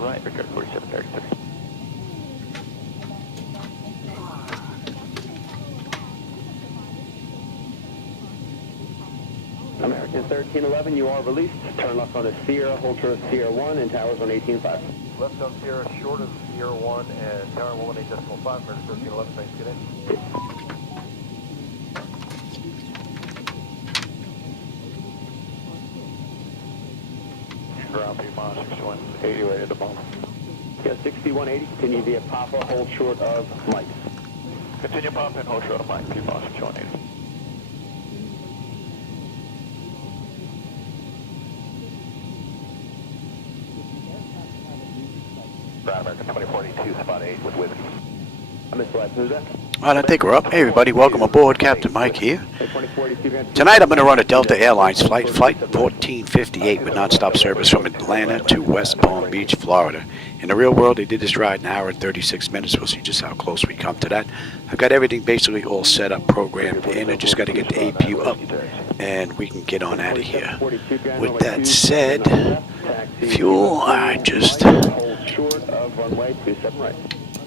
27 right, Brickyard 4733. American 1311, you are released. Turn left on the Sierra, hold short of Sierra 1 and towers on 18.5. Left on Sierra, short of Sierra 1 and tower 118.5, American 1311, thanks, get in. Ground B, mile 6180, ready to bump. Yeah, 6180, continue via Papa, hold short of Mike. Continue pump and hold short of Mike, P mile 6180. Ground American 2042, spot 8 with whiskey. Mr. West, who's that? Alright, I think we're up. Hey everybody, welcome aboard. Captain Mike here. Tonight I'm going to run a Delta Airlines flight 1458 with nonstop service from Atlanta to West Palm Beach, Florida. In the real world, they did this ride in an hour and 36 minutes. We'll see just how close we come to that. I've got everything basically all set up, programmed in. I just got to get the APU up and we can get on out of here. With that said, fuel, I just... Short of runway 27 right.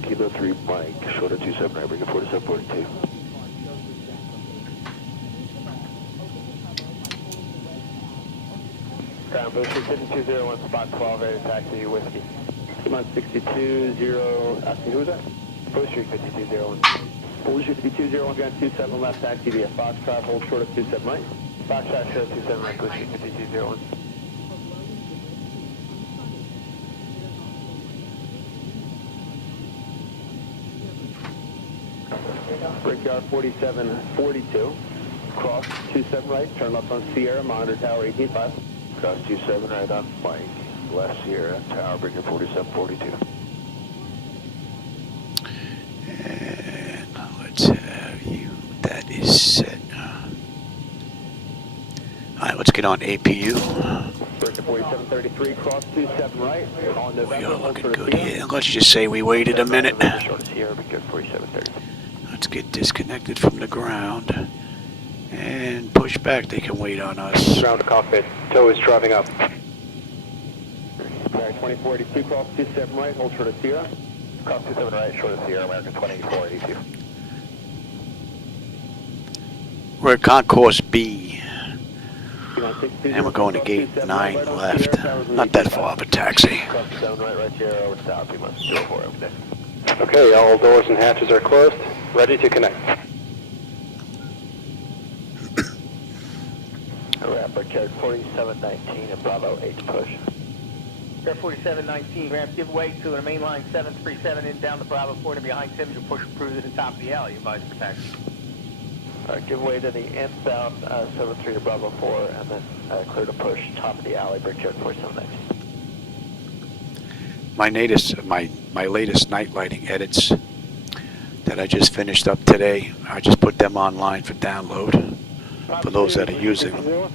Kilo 3 Mike, short of 27 right, Brickyard 4742. Ground booster 5201, spot 12, ready to taxi whiskey. Come on, 620, asking who was that? Booster 5201. Booster 5201, ground 27 left, taxi via Foxtrot, hold short of 27 right. Foxtrot, short of 27 right, Booster 5201. Brickyard 4742, cross 27 right, turn left on Sierra, monitor tower 18.5. Cross 27 right on Mike, left Sierra, tower, Brickyard 4742. And let's have you, that is set. Alright, let's get on APU. Brickyard 4733, cross 27 right, on November. We are looking good here. Let's just say we waited a minute. Short of Sierra, Brickyard 4730. Let's get disconnected from the ground and push back. They can wait on us. Ground to cockpit, tow is driving up. Sorry, 2042, cross 27 right, hold short of Sierra. Cross 27 right, short of Sierra, American 2482. We're at Concourse B. And we're going to gate 9 left. Not that far of a taxi. Cross 27 right Sierra, over to top, P mile 04 over there. Okay, all doors and hatches are closed. Ready to connect. Ramp Brickyard 4719 and Bravo 8 to push. Air 4719, ramp give way to the main line 737 in down the Bravo 4 and behind 7 to push through to the top of the alley. Advise for taxi. Alright, give way to the inbound 73 to Bravo 4 and then clear to push top of the alley, Brickyard 4719. My latest night lighting edits that I just finished up today, I just put them online for download for those that are using them.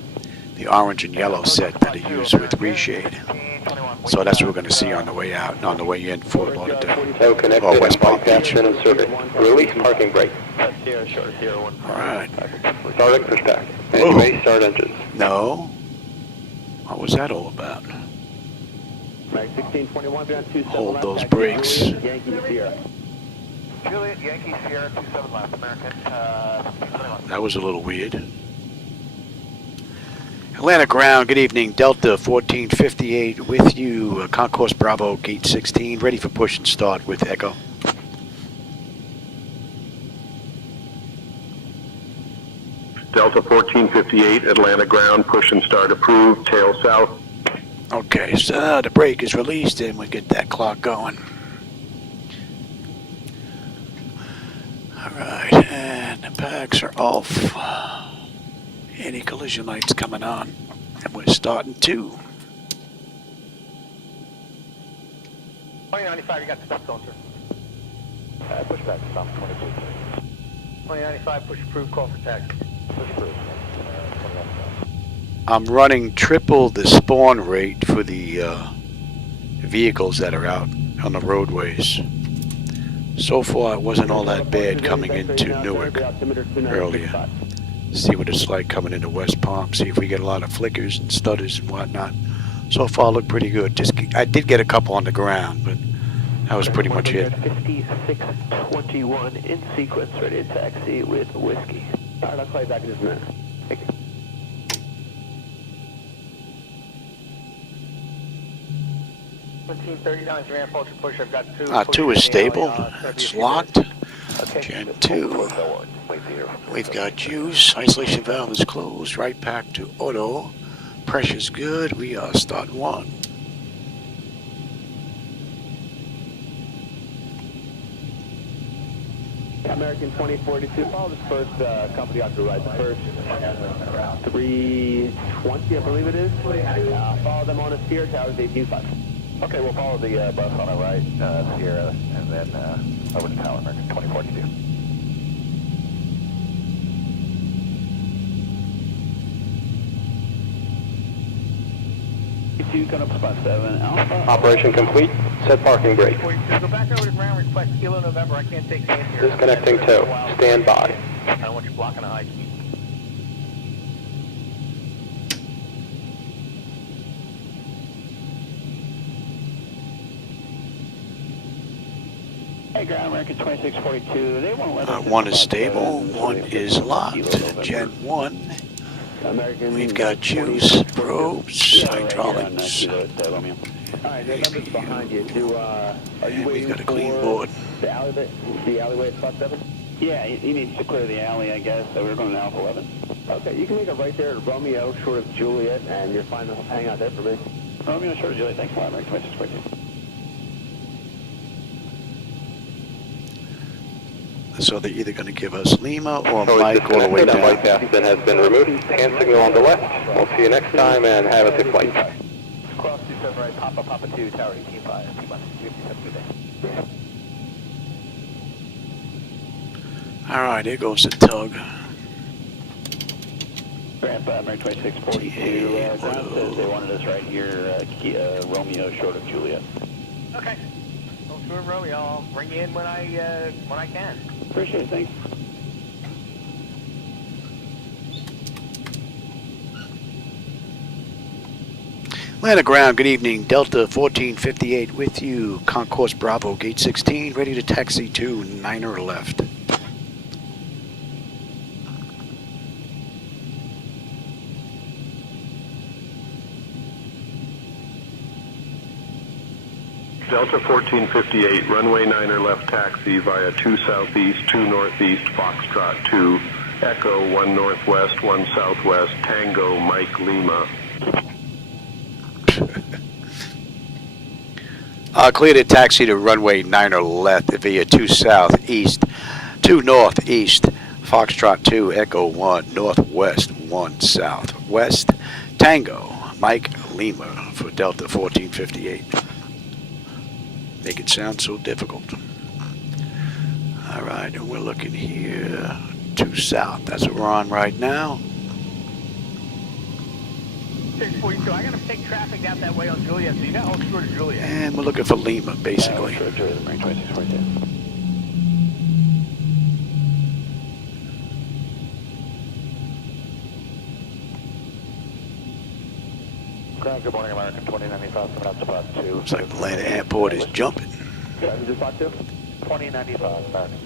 The orange and yellow set that I use with reshade. So that's what we're going to see on the way out, on the way in for Tow connected or West Palm Beach. and survey. Release parking brake. Sierra, short of Sierra 1. Alright. Starting push back. And Whoa. you may start engines. No. What was that all about? Right, 1621, ground 27 Hold left, those taxi brakes. Juliet, Yankee Sierra. Juliet, Yankee, Sierra 27 left, American 1521. That was a little weird. Atlanta ground, good evening. Delta 1458 with you. Concourse Bravo, gate 16, ready for push and start with Echo. Delta 1458, Atlanta ground, push and start approved, tail south. Okay, so the brake is released and we get that clock going. Alright, and the packs are off. Anti-collision lights coming on. And we're starting to. 2095, you got the stuff going, sir. Push back to Tom 22. 2095, push approved, call for taxi. Push through. 21 I'm running triple the spawn rate for the vehicles that are out on the roadways. So far it wasn't all that bad coming into Newark earlier. See what it's like coming into West Palm, see if we get a lot of flickers and stutters and whatnot. So far, looked pretty good. I did get a couple on the ground, but that was pretty much it. 5621 in sequence, ready to taxi with whiskey. All right, I'll call you back in just a minute. Thank you. Ramp ultra push. I've got two. 2 is stable. It's locked. Okay. Gen 2. We've got juice. Isolation valve is closed. Right back to auto. Pressure's good. We are start 1. American 2042, follow this first company out to the right, the first 320, I believe it is. Follow them on a Sierra Towers 18.5. Okay, we'll follow the bus on the right, Sierra, and then over to Tower, American 2042. Cut up spot 7 Alpha. Operation complete. Set parking brake. 42, go back over to ground, request Kilo November. I can't take stand here. Disconnecting tow. Stand by. I don't want you blocking a high speed. Hey, ground American 2642. They won't let us. 1 is stable. 1 is locked. Gen 1. American. We've got juice, probes, hydraulics. All right, the numbers behind you. Are you And we've waiting got a clean for board. the alleyway at spot 7? Yeah, he needs to clear the alley, I guess, so we're going to Alpha 11. Okay, you can make a right there at Romeo, short of Juliet, and you're fine to hang out there for me. Romeo, short of Juliet, thanks a lot, American 2642. So they're either going to give us Lima or Mike all the way That white down. path that has been removed. Hand signal on the left. We'll see you next time and have a safe flight. Cross 27 right, Papa 2, Tower 18.5, T-minus 57, good day. All right, here goes the tug. Ramp American 2642, ground says they wanted us right here, Romeo, short of Juliet. Okay. Well, sure, Romeo. I'll bring you in when I can. Appreciate it, thanks. Atlanta ground, good evening. Delta 1458 with you. Concourse Bravo, gate 16, ready to taxi to 9er left. Delta 1458, runway 9er left taxi via 2 southeast, 2 northeast, Foxtrot 2, Echo 1 northwest, 1 southwest, Tango, Mike Lima. Clear to taxi to runway 9er left via 2 southeast, 2 northeast, Foxtrot 2, Echo 1 northwest, 1 southwest, Tango, Mike Lima for Delta 1458. Make it sound so difficult. All right, and we're looking here to south. That's what we're on right now. 642, I got to take traffic out that way on Juliet, so you got all short of Juliet. And we're looking for Lima, basically. Short of Juliet, American 2642. Ground, good morning, American 2095, coming out to spot 2. Looks like Atlanta Airport is jumping. Is this spot 2? 2095, American.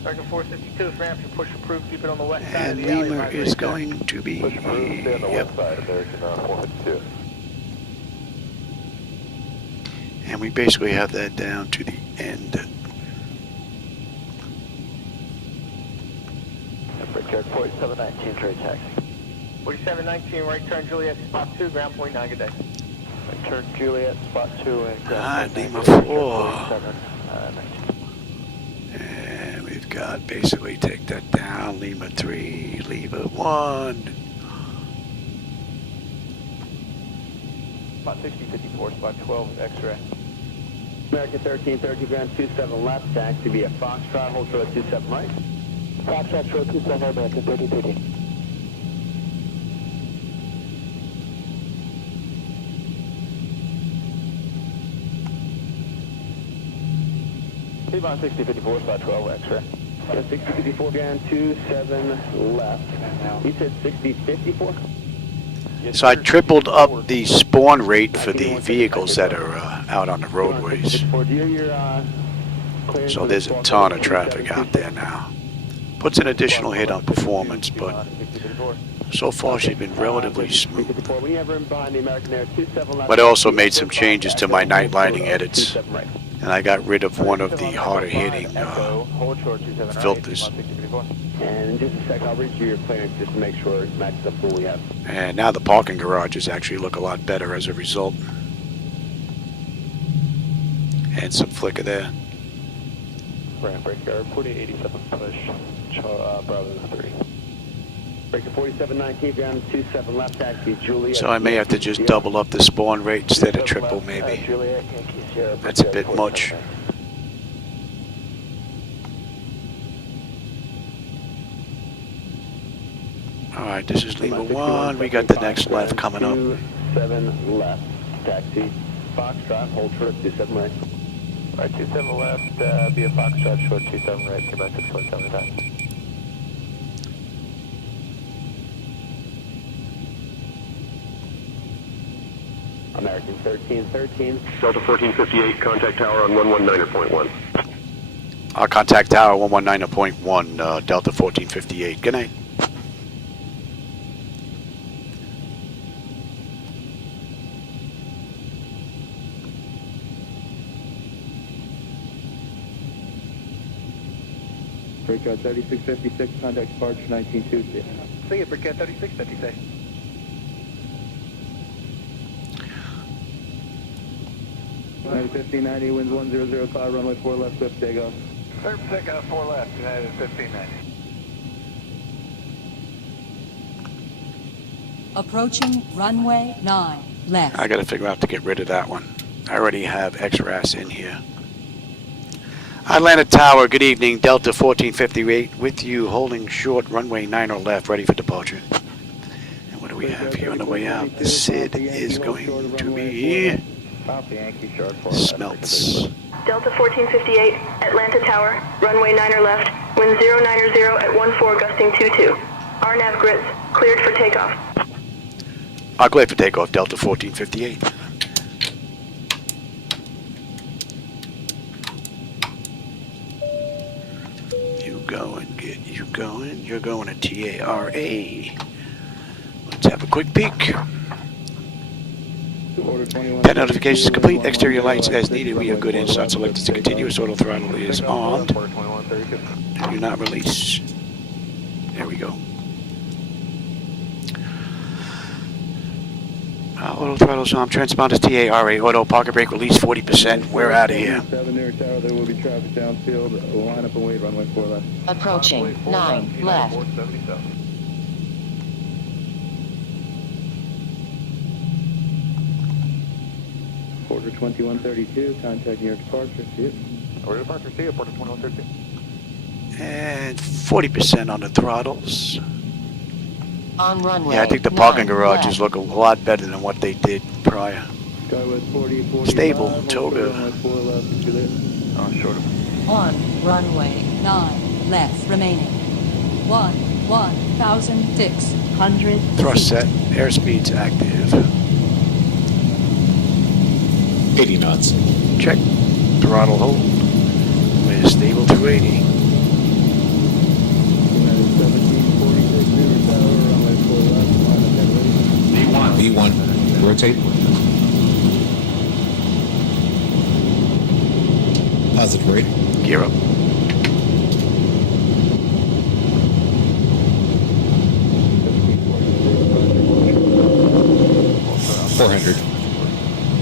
American 452, ramp, you push approved, keep it on the west side of And the alley. Lima right is there. going to be, Push approved, stay on the yep. west side, American 452. And we basically have that down to the end. Check 4719, trade taxi. 4719, right turn Juliet, spot 2, ground point 9, good day. Right turn Juliet, spot 2, and Ah, ground Lima 47, 19. And we've got basically take that down. Lima 3, Lima 1. Spot 6054, spot 12, X-ray. American 1330, ground 27 left, taxi via Foxtrot, hold short 27 right. Foxtrot, short 27, American 3030. T-minus 6054, spot 12, X-ray. 6054, ground 27 left. You said 6054? So I tripled up the spawn rate for the vehicles that are out on the roadways. So there's a ton of traffic out there now. Puts an additional hit on performance, but so far she's been relatively smooth. But I also made some changes to my night lighting edits, and I got rid of one of the harder hitting filters. And in just a sec, I'll read you your clearance just to make sure it matches up what we have. And now the parking garages actually look a lot better as a result. And some flicker there. Ramp breaker, 4887 push, Bravo 3. Breaker 4719, ground 27 left, taxi, Juliet. So I may have to just double up the spawn rate instead of triple maybe. That's a bit much. Alright, this is Lima 1, we got the next left coming up. 27 left, taxi, Foxtrot, hold short, 27 right. Alright, 27 left, via Foxtrot, short 27 right, Quebec 647 American 1313. Delta 1458, contact tower on 119.1. I'll contact tower 119.1, Delta 1458. Good night. Breakout 3656, contact departure 1920. See you, Breakout 3656. 1590, winds 1005, runway 4 left, swift takeoff. Third takeoff, 4 left, United 1590. Approaching runway 9 left. I gotta figure out to get rid of that one. I already have XRAS in here. Atlanta Tower, good evening, Delta 1458 with you, holding short, runway 9 or left, ready for departure. And what do we have here on the way out? The SID is going to be Smelts. Delta 1458, Atlanta Tower, runway 9 or left, wind 090 at 14 gusting 22. RNAV grids, cleared for takeoff. I'll clear for takeoff, Delta 1458. You going, get you going. You're going to TARA. Let's have a quick peek. That notification is complete. Exterior lights as needed. We have good insight. Selected to continuous. Auto throttle is armed. Do not release. There we go. Auto throttle's armed. Transponders TARA. Auto pocket brake release 40%. We're out of here. 7 near tower, there will be traffic downfield. Line up and wait, runway 4 left. Approaching 9 left. 477. Quarter 2132, contact near departure, see it. Order departure, see you, Porter 2132. And 40% on the throttles. On runway Yeah, I think the parking 9 garages left. look a lot better than what they did prior. Skywest 4045. Stable, Toga. Runway 4 left, Juliet. Short of. On runway 9 left remaining. 1,600 Thrust set. Airspeed's active. 80 knots. Check. Throttle hold. We're stable through 80. United 1746 near tower, runway 4 left, line up and wait. V1. Rotate. Positive rate. Gear up. $400.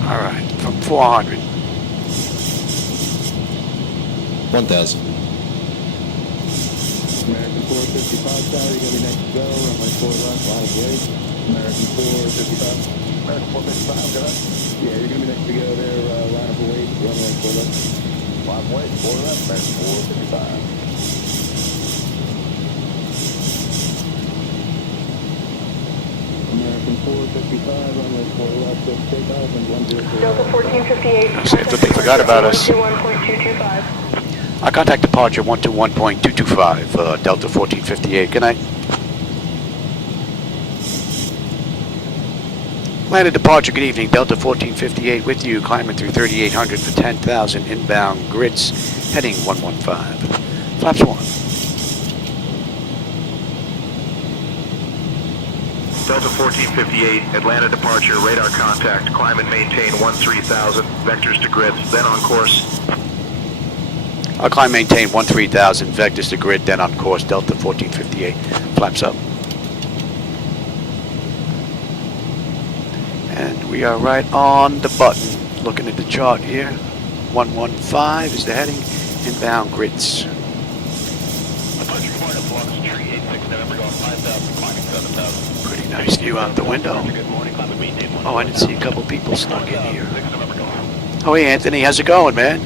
All right. From 400. 1,000. American 455 tower, you're going to be next to go, runway 4 left, line of wait. American 455. American 455, good luck. Yeah, you're going to be next to go there, line up and wait, runway 4 left. Line wait, 4 left, American 455. American 455, runway 4 left, swift takeoff, and 104. Delta 1458, See if they forgot about us. 121.225. I'll contact departure 121.225, Delta 1458. Good night. Atlanta departure, good evening. Delta 1458 with you, climbing through 3800 for 10,000 inbound grits, heading 115. Flaps 1. Delta 1458, Atlanta departure, radar contact, climb and maintain 13,000, vectors to grids, then on course. I'll climb, maintain 13,000, vectors to grid, then on course, Delta 1458, flaps up. And we are right on the button. Looking at the chart here, 115 is the heading, inbound grids. Pretty nice view out the window. Oh, I didn't see a couple people snuck in here. Oh, hey, Anthony, how's it going, man?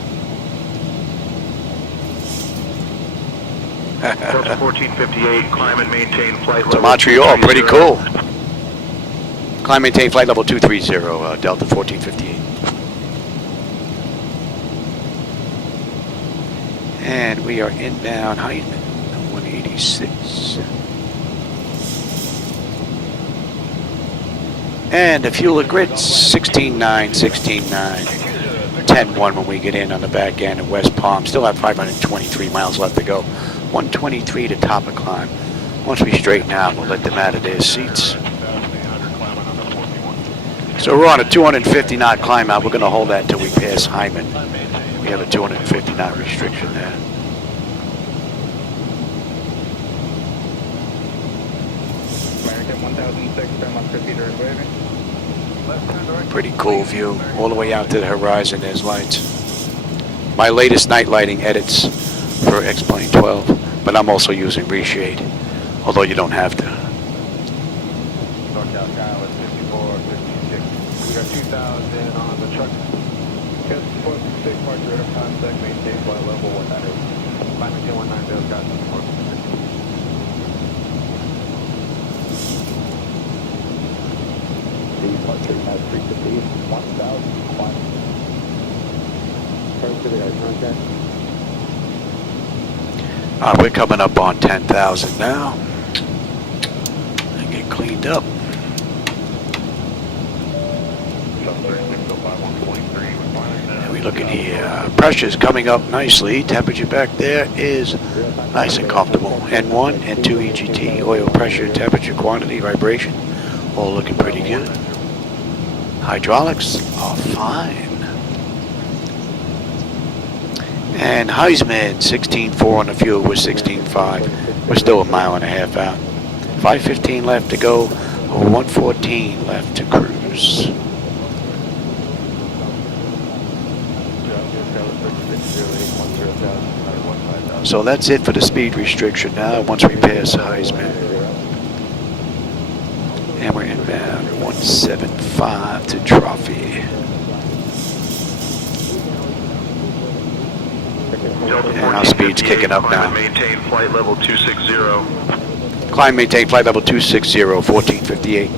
Delta 1458, climb and maintain flight level. To Montreal, pretty cool. Climb, maintain flight level 230, Delta 1458. And we are inbound Hyman, 186. And the fuel of grids, 16.9, 16.9, 10.1 when we get in on the back end of West Palm. Still have 523 miles left to go. 123 to top a climb. Once we straighten out, we'll let them out of their seats. So we're on a 250 knot climb out. We're going to hold that until we pass Hyman. We have a 250 knot restriction there. Pretty cool view. All the way out to the horizon, there's lights. My latest night lighting edits for X-Plane 12, but I'm also using reshade, although you don't have to. NorCal Skyline 54, 56. We got 2,000 on the truck. Yes, 46, Mark radar contact, maintain flight level 190. 190, got the departure has 350, 1,000, climb. Turn to the air contact. We're coming up on 10,000 now. And get cleaned up. And we looking here. Pressure's coming up nicely. Temperature back there is nice and comfortable. N1, N2 EGT, oil pressure, temperature, quantity, vibration, all looking pretty good. Hydraulics are fine. And Heisman, 16.4 on the fuel with 16.5. We're still a mile and a half out. 5:15 left to go, 1:14 left to cruise. So that's it for the speed restriction now once we pass Heisman. And we're inbound 175 to Trophy. And our speed's kicking up now. Maintain flight level 260. Climb, maintain flight level 260, 1458.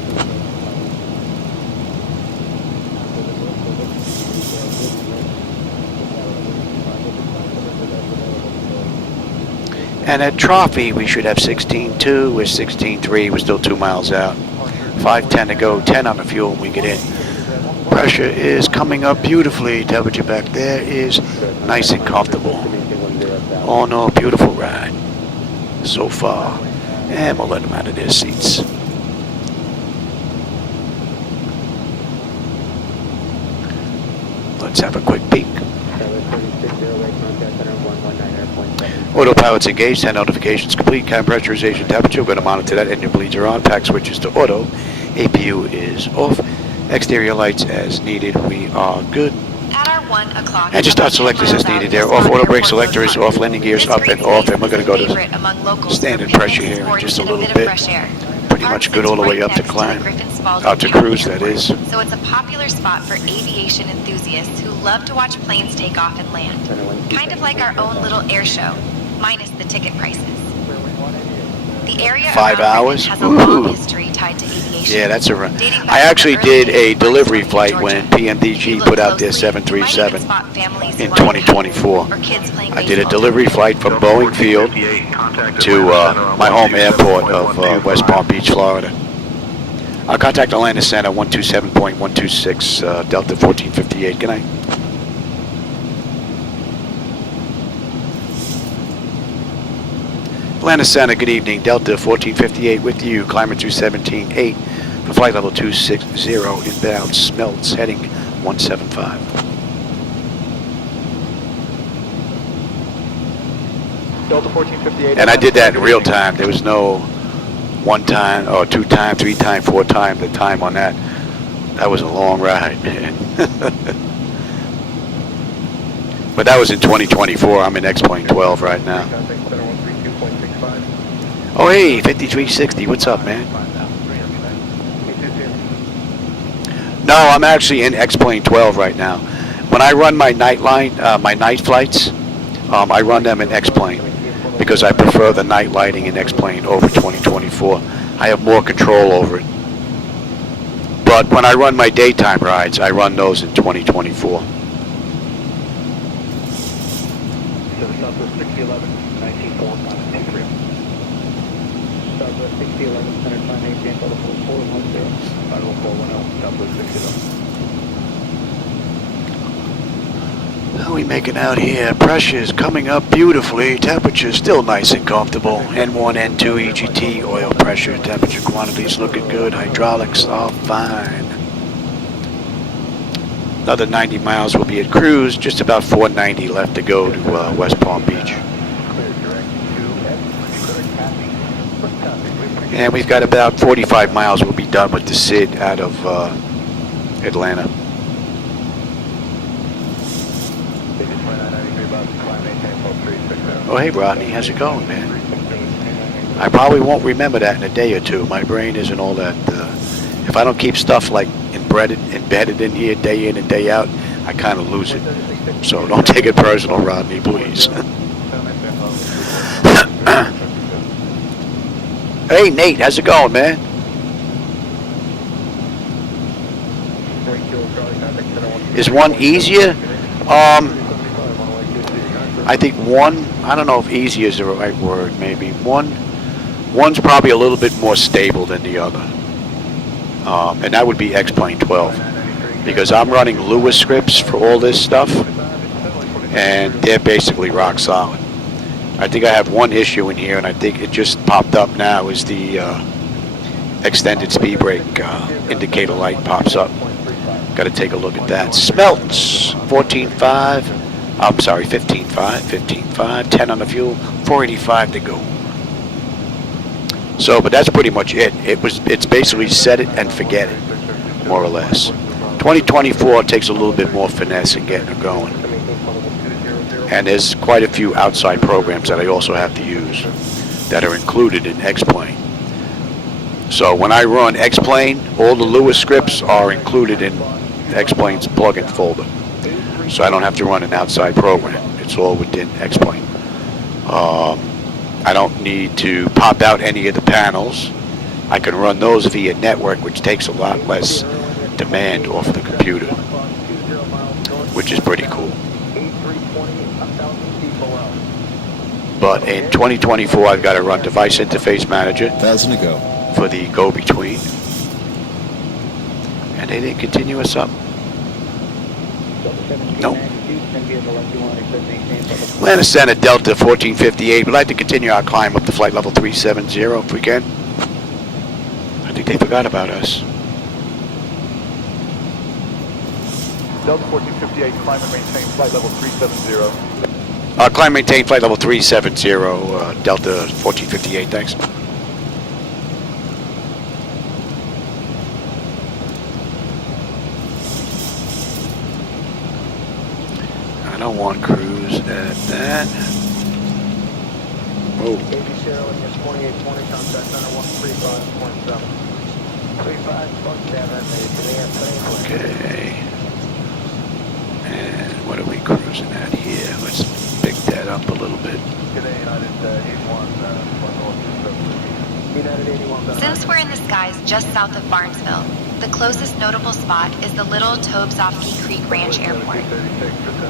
And at Trophy, we should have 16.2 with 16.3. We're still 2 miles out. 5:10 to go, 10 on the fuel when we get in. Pressure is coming up beautifully. Temperature back there is nice and comfortable. All in all, beautiful ride so far. And we'll let them out of their seats. Let's have a quick peek. Autopilot's engaged, 10 notifications complete, cam pressurization, temperature, we're going to monitor that, engine bleeds are on, pack switches to auto, APU is off, exterior lights as needed, we are good. At our 1 o'clock. And just start selectors as needed there, off auto brake selector is off, landing gears up and off, and we're going to go to standard pressure here in just a little bit. Pretty much good all the way up to climb, out to cruise that is. So it's a popular spot for aviation enthusiasts who love to watch planes take off and land. Kind of like our own little air show, minus the ticket prices. The area 5 hours? has a long history tied to aviation. Yeah, that's a run. I actually did a delivery flight when PMDG put out their 737 in 2024. I did a delivery flight from Boeing Field to my home airport of West Palm Beach, Florida. I'll contact Atlanta Center 127.126 Delta 1458. Good night. Atlanta Center, good evening. Delta 1458 with you. Climber through 17.8 for flight level 260 inbound Smelts heading 175. Delta 1458. And I did that in real time. There was no 1 time or 2 time, 3 time, 4 time. The time on that, that was a long ride, man. But that was in 2024. I'm in X-Plane 12 right now. Oh, hey, 5360. What's up, man? No, I'm actually in X-Plane 12 right now. When I run my night line, my night flights, I run them in X-Plane because I prefer the night lighting in X-Plane over 2024. I have more control over it. But when I run my daytime rides, I run those in 2024. Southwest 6011, 19.4, Southwest 6011, center time 18, Delta 410, 410, Southwest 6011. How are we making out here? Pressure's coming up beautifully. Temperature's still nice and comfortable. N1, N2, EGT, oil pressure, temperature quantities looking good. Hydraulics are fine. Another 90 miles will be at cruise. Just about 490 left to go to West Palm Beach. And we've got about 45 miles. We'll be done with the SID out of Atlanta. Oh, hey, Rodney. How's it going, man? I probably won't remember that in a day or two. My brain isn't all that... if I don't keep stuff like embedded in here day in and day out, I kind of lose it. So don't take it personal, Rodney, please. Hey, Nate, how's it going, man? Is one easier? I think one, I don't know if easy is the right word, maybe. One's probably a little bit more stable than the other. And that would be X-Plane 12. Because I'm running Lewis scripts for all this stuff, and they're basically rock solid. I think I have one issue in here, and I think it just popped up now, is the extended speed brake indicator light pops up. Got to take a look at that. Smelts, 14.5. I'm sorry, 15.5, 10 on the fuel, 485 to go. So, but that's pretty much it. It's basically set it and forget it, more or less. 2024 takes a little bit more finesse in getting it going. And there's quite a few outside programs that I also have to use that are included in X-Plane. So when I run X-Plane, all the Lewis scripts are included in X-Plane's plugin folder. So I don't have to run an outside program. It's all within X-Plane. I don't need to pop out any of the panels. I can run those via network, which takes a lot less demand off the computer, which is pretty cool. But in 2024, I've got to run Device Interface Manager 1,000 to go for the go-between. And they didn't continue us up. Nope. Atlanta Center, Delta 1458. We'd like to continue our climb up to flight level 370 if we can. I think they forgot about us. Delta 1458, climb and maintain flight level 370. Climb and maintain flight level 370, Delta 1458, thanks. I don't want cruise at that. Oh. Okay. And what are we cruising at here? Let's pick that up a little bit. Since we're in the skies just south of Barnesville, The closest notable spot is the Little Tobzofsky Creek Ranch Airport.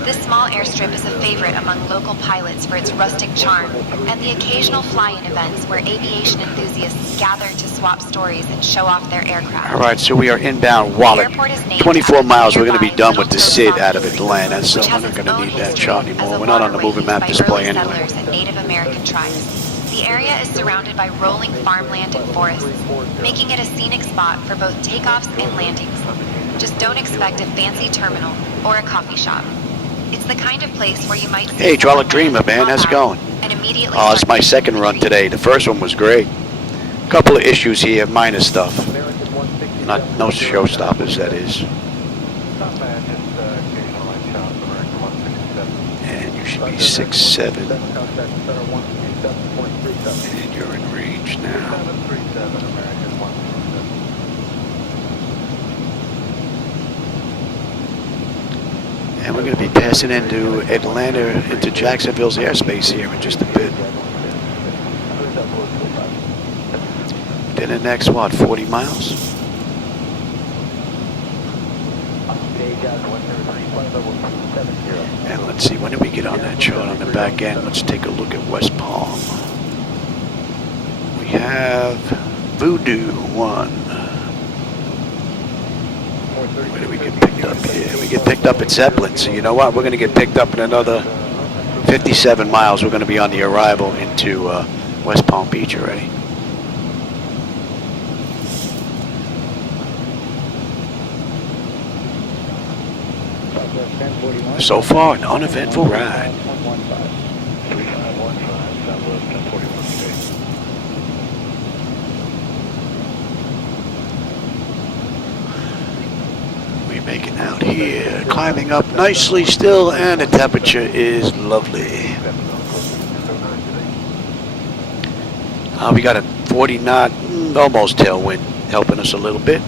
This small airstrip is a favorite among local pilots for its rustic charm and the occasional fly-in events where aviation enthusiasts gather to swap stories and show off their aircraft. All right, so we are inbound Wallet. 24 miles. We're going to be done with the SID out of Atlanta, so we're not going to need that chart anymore. We're not on the moving map display anyway. Settlers and Native American tribes. The area is surrounded by rolling farmland and forests, making it a scenic spot for both takeoffs and landings. Just don't expect a fancy terminal or a coffee shop. It's the kind of place where you might see Hey, Hydraulic Dreamer, man, how's it going? and immediately Oh, it's my second run today. The first one was great. Couple of issues here, minor stuff. No showstoppers, that is. And you should be 6'7". And you're in range now. And we're going to be passing into Atlanta, into Jacksonville's airspace here in just a bit. Then the next, what, 40 miles? And let's see, when did we get on that chart on the back end? Let's take a look at West Palm. We have Voodoo 1. Where do we get picked up here? We get picked up at Zeppelin. So you know what? We're going to get picked up in another 57 miles. We're going to be on the arrival into West Palm Beach already. So far, an uneventful ride. We're making out here, climbing up nicely still, and the temperature is lovely. We got a 40 knot, almost tailwind, helping us a little bit.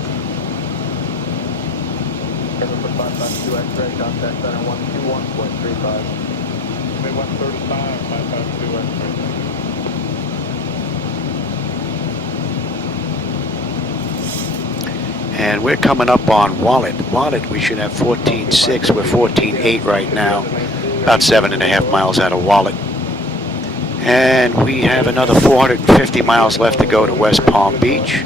And we're coming up on Wallet. Wallet, we should have 14.6. We're 14.8 right now. About 7.5 miles out of Wallet. And we have another 450 miles left to go to West Palm Beach.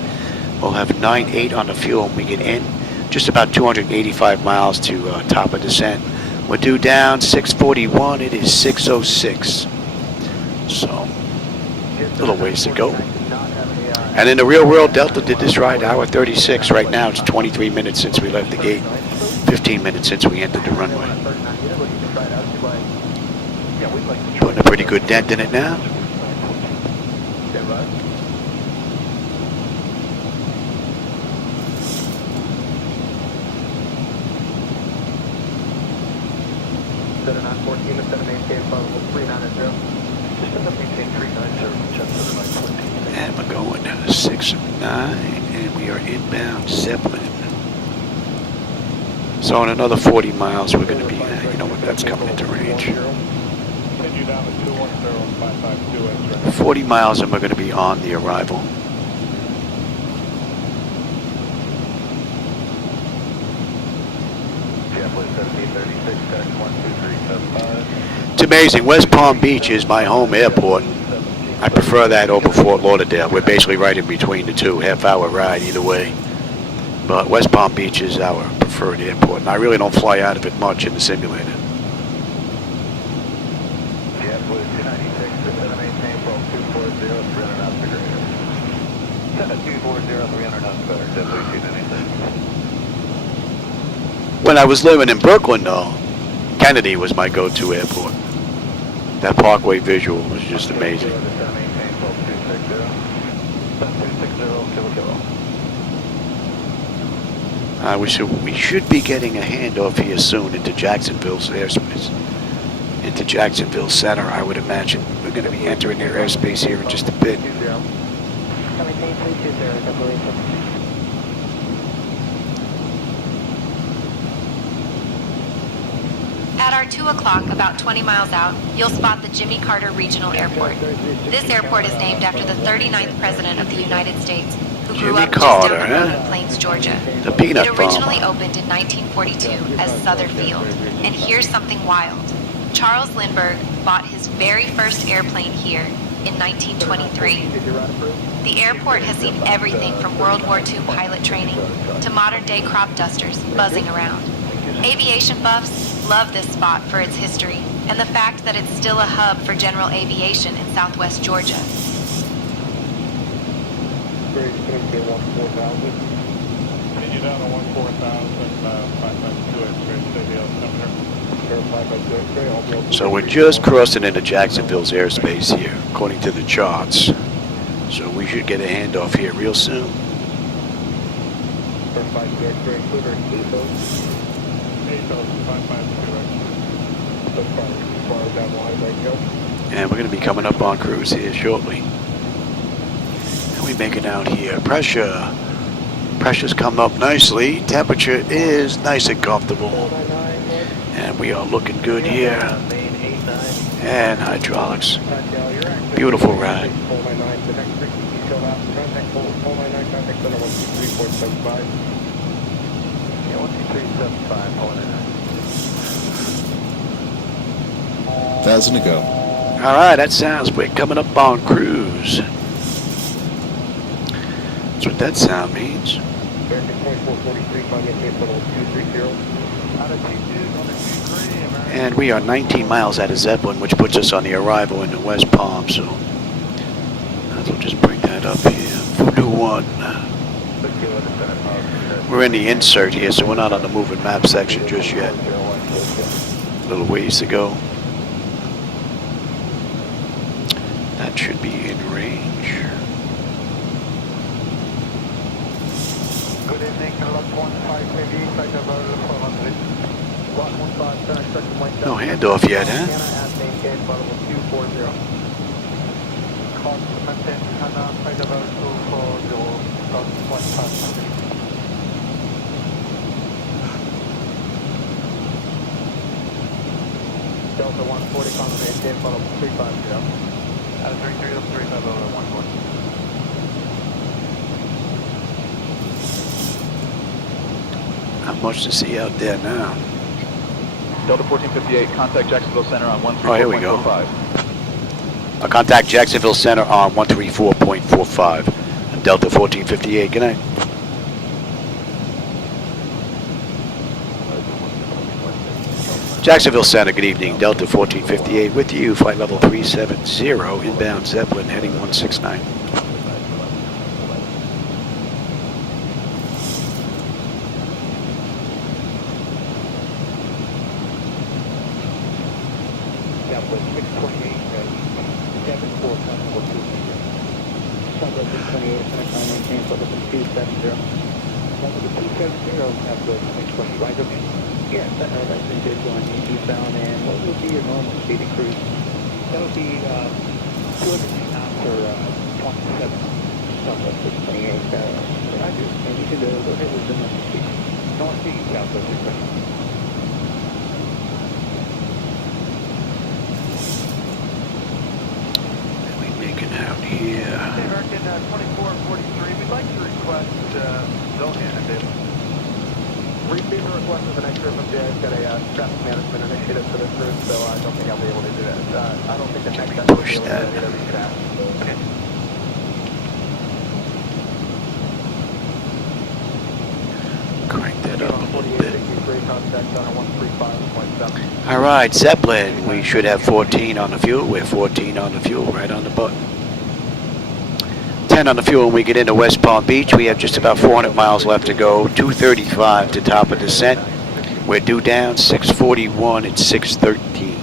We'll have 9.8 on the fuel when we get in. Just about 285 miles to top of descent. We're due down 6:41. It is 6:06. So, a little ways to go. And in the real world, Delta did this ride, hour 36. Right now, it's 23 minutes since we left the gate. 15 minutes since we entered the runway. Putting a pretty good dent in it now. And we're going 6-9, and we are inbound Zeppelin. So in another 40 miles, we're going to be, you know what, that's coming into range. 40 miles, and we're going to be on the arrival. It's amazing. West Palm Beach is my home airport. I prefer that over Fort Lauderdale. We're basically right in between the two, half-hour ride either way. But West Palm Beach is our preferred airport, and I really don't fly out of it much in the simulator. When I was living in Brooklyn, though, Kennedy was my go-to airport. That Parkway visual was just amazing. We should be getting a handoff here soon into Jacksonville's airspace. Into Jacksonville Center, I would imagine. We're going to be entering their airspace here in just a bit. At our 2 o'clock, about 20 miles out, you'll spot the Jimmy Carter Regional Airport. This airport is named after the 39th President of the United States, who grew Jimmy up just Carter, down the road huh? in Plains, Georgia. The peanut It originally farmer. opened in 1942 as Sutherfield, and here's something wild. Charles Lindbergh bought his very first airplane here in 1923. The airport has seen everything from World War II pilot training to modern-day crop dusters buzzing around. Aviation buffs love this spot for its history and the fact that it's still a hub for general aviation in southwest Georgia. Continue down on 14,552 So we're just crossing into Jacksonville's airspace here, according to the charts. So we should get a handoff here real soon. And we're going to be coming up on cruise here shortly. And we make it out here. Pressure's come up nicely. Temperature is nice and comfortable. And we are looking good here. And hydraulics. Beautiful ride. Thousand to go. All right, that sounds. We're coming up on cruise. That's what that sound means. And we are 19 miles out of Zeppelin, which puts us on the arrival in the West Palm. So we'll just bring that up here. Voodoo 1. We're in the insert here, so we're not on the moving map section just yet. A little ways to go. That should be in range. Good evening, Lot 15 KV, flight over 400. Lot 15, No handoff yet, huh? Call to maintain Hana, flight over 240, Lot 15. Delta 140, call to maintain, follow 350. 330, 350, 140. Not much to see out there now. Delta 1458, contact Jacksonville Center on 134.45. Oh, here we go. I'll contact Jacksonville Center on 134.45. And Delta 1458, good night. Jacksonville Center, good evening. Delta 1458 with you. Flight level 370, inbound Zeppelin, heading 169. Yes, that's been good going eastbound, and what would be your normal speed of cruise? That would be 200 knots for 27 southwest 628. I do, and you can go ahead with the northeast. Northeast, southwest 628. We make it out here. American 2443, we'd like to request Zohan receiver request for the next trip of Jay. Got a traffic management initiative for this route, so I don't think I'll be able to do that. I don't think the next time push that. Okay. Crank that up a little bit. All right, Zeppelin, we should have 14 on the fuel. We're 14 on the fuel, right on the button. 10 on the fuel when we get into West Palm Beach. We have just about 400 miles left to go. 235 to top of descent. We're due down 641 at 613.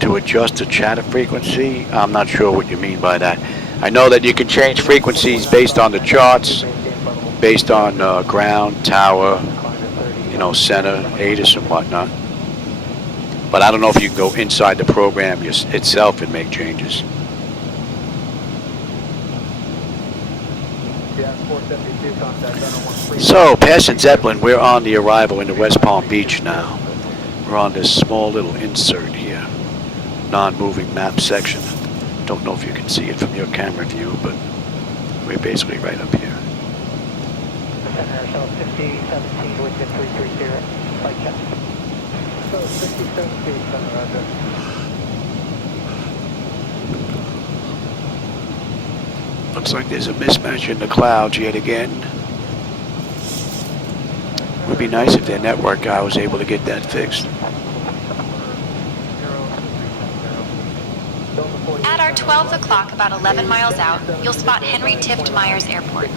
To adjust the chatter frequency, I'm not sure what you mean by that. I know that you can change frequencies based on the charts, based on ground, tower, center, ATIS and whatnot. But I don't know if you can go inside the program itself and make changes. So, passing Zeppelin, we're on the arrival into West Palm Beach now. We're on this small little insert here, non-moving map section. Don't know if you can see it from your camera view, but we're basically right up here. Airshell 5017, wind 330, flight check. So 67 feet, roger. Looks like there's a mismatch in the clouds yet again. Would be nice if their network guy was able to get that fixed. At our 12 o'clock, about 11 miles out, you'll spot Henry Tift Myers Airport.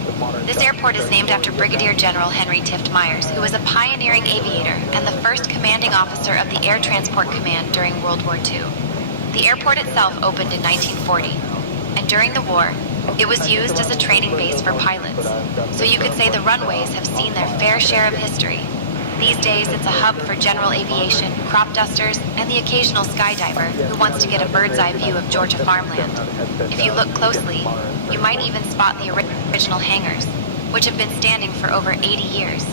This airport is named after Brigadier General Henry Tift Myers, who was a pioneering aviator and the first commanding officer of the Air Transport Command during World War II. The airport itself opened in 1940, and during the war, it was used as a training base for pilots. So you could say the runways have seen their fair share of history. These days, it's a hub for general aviation, crop dusters, and the occasional skydiver who wants to get a bird's eye view of Georgia farmland. If you look closely, you might even spot the original hangars, which have been standing for over 80 years.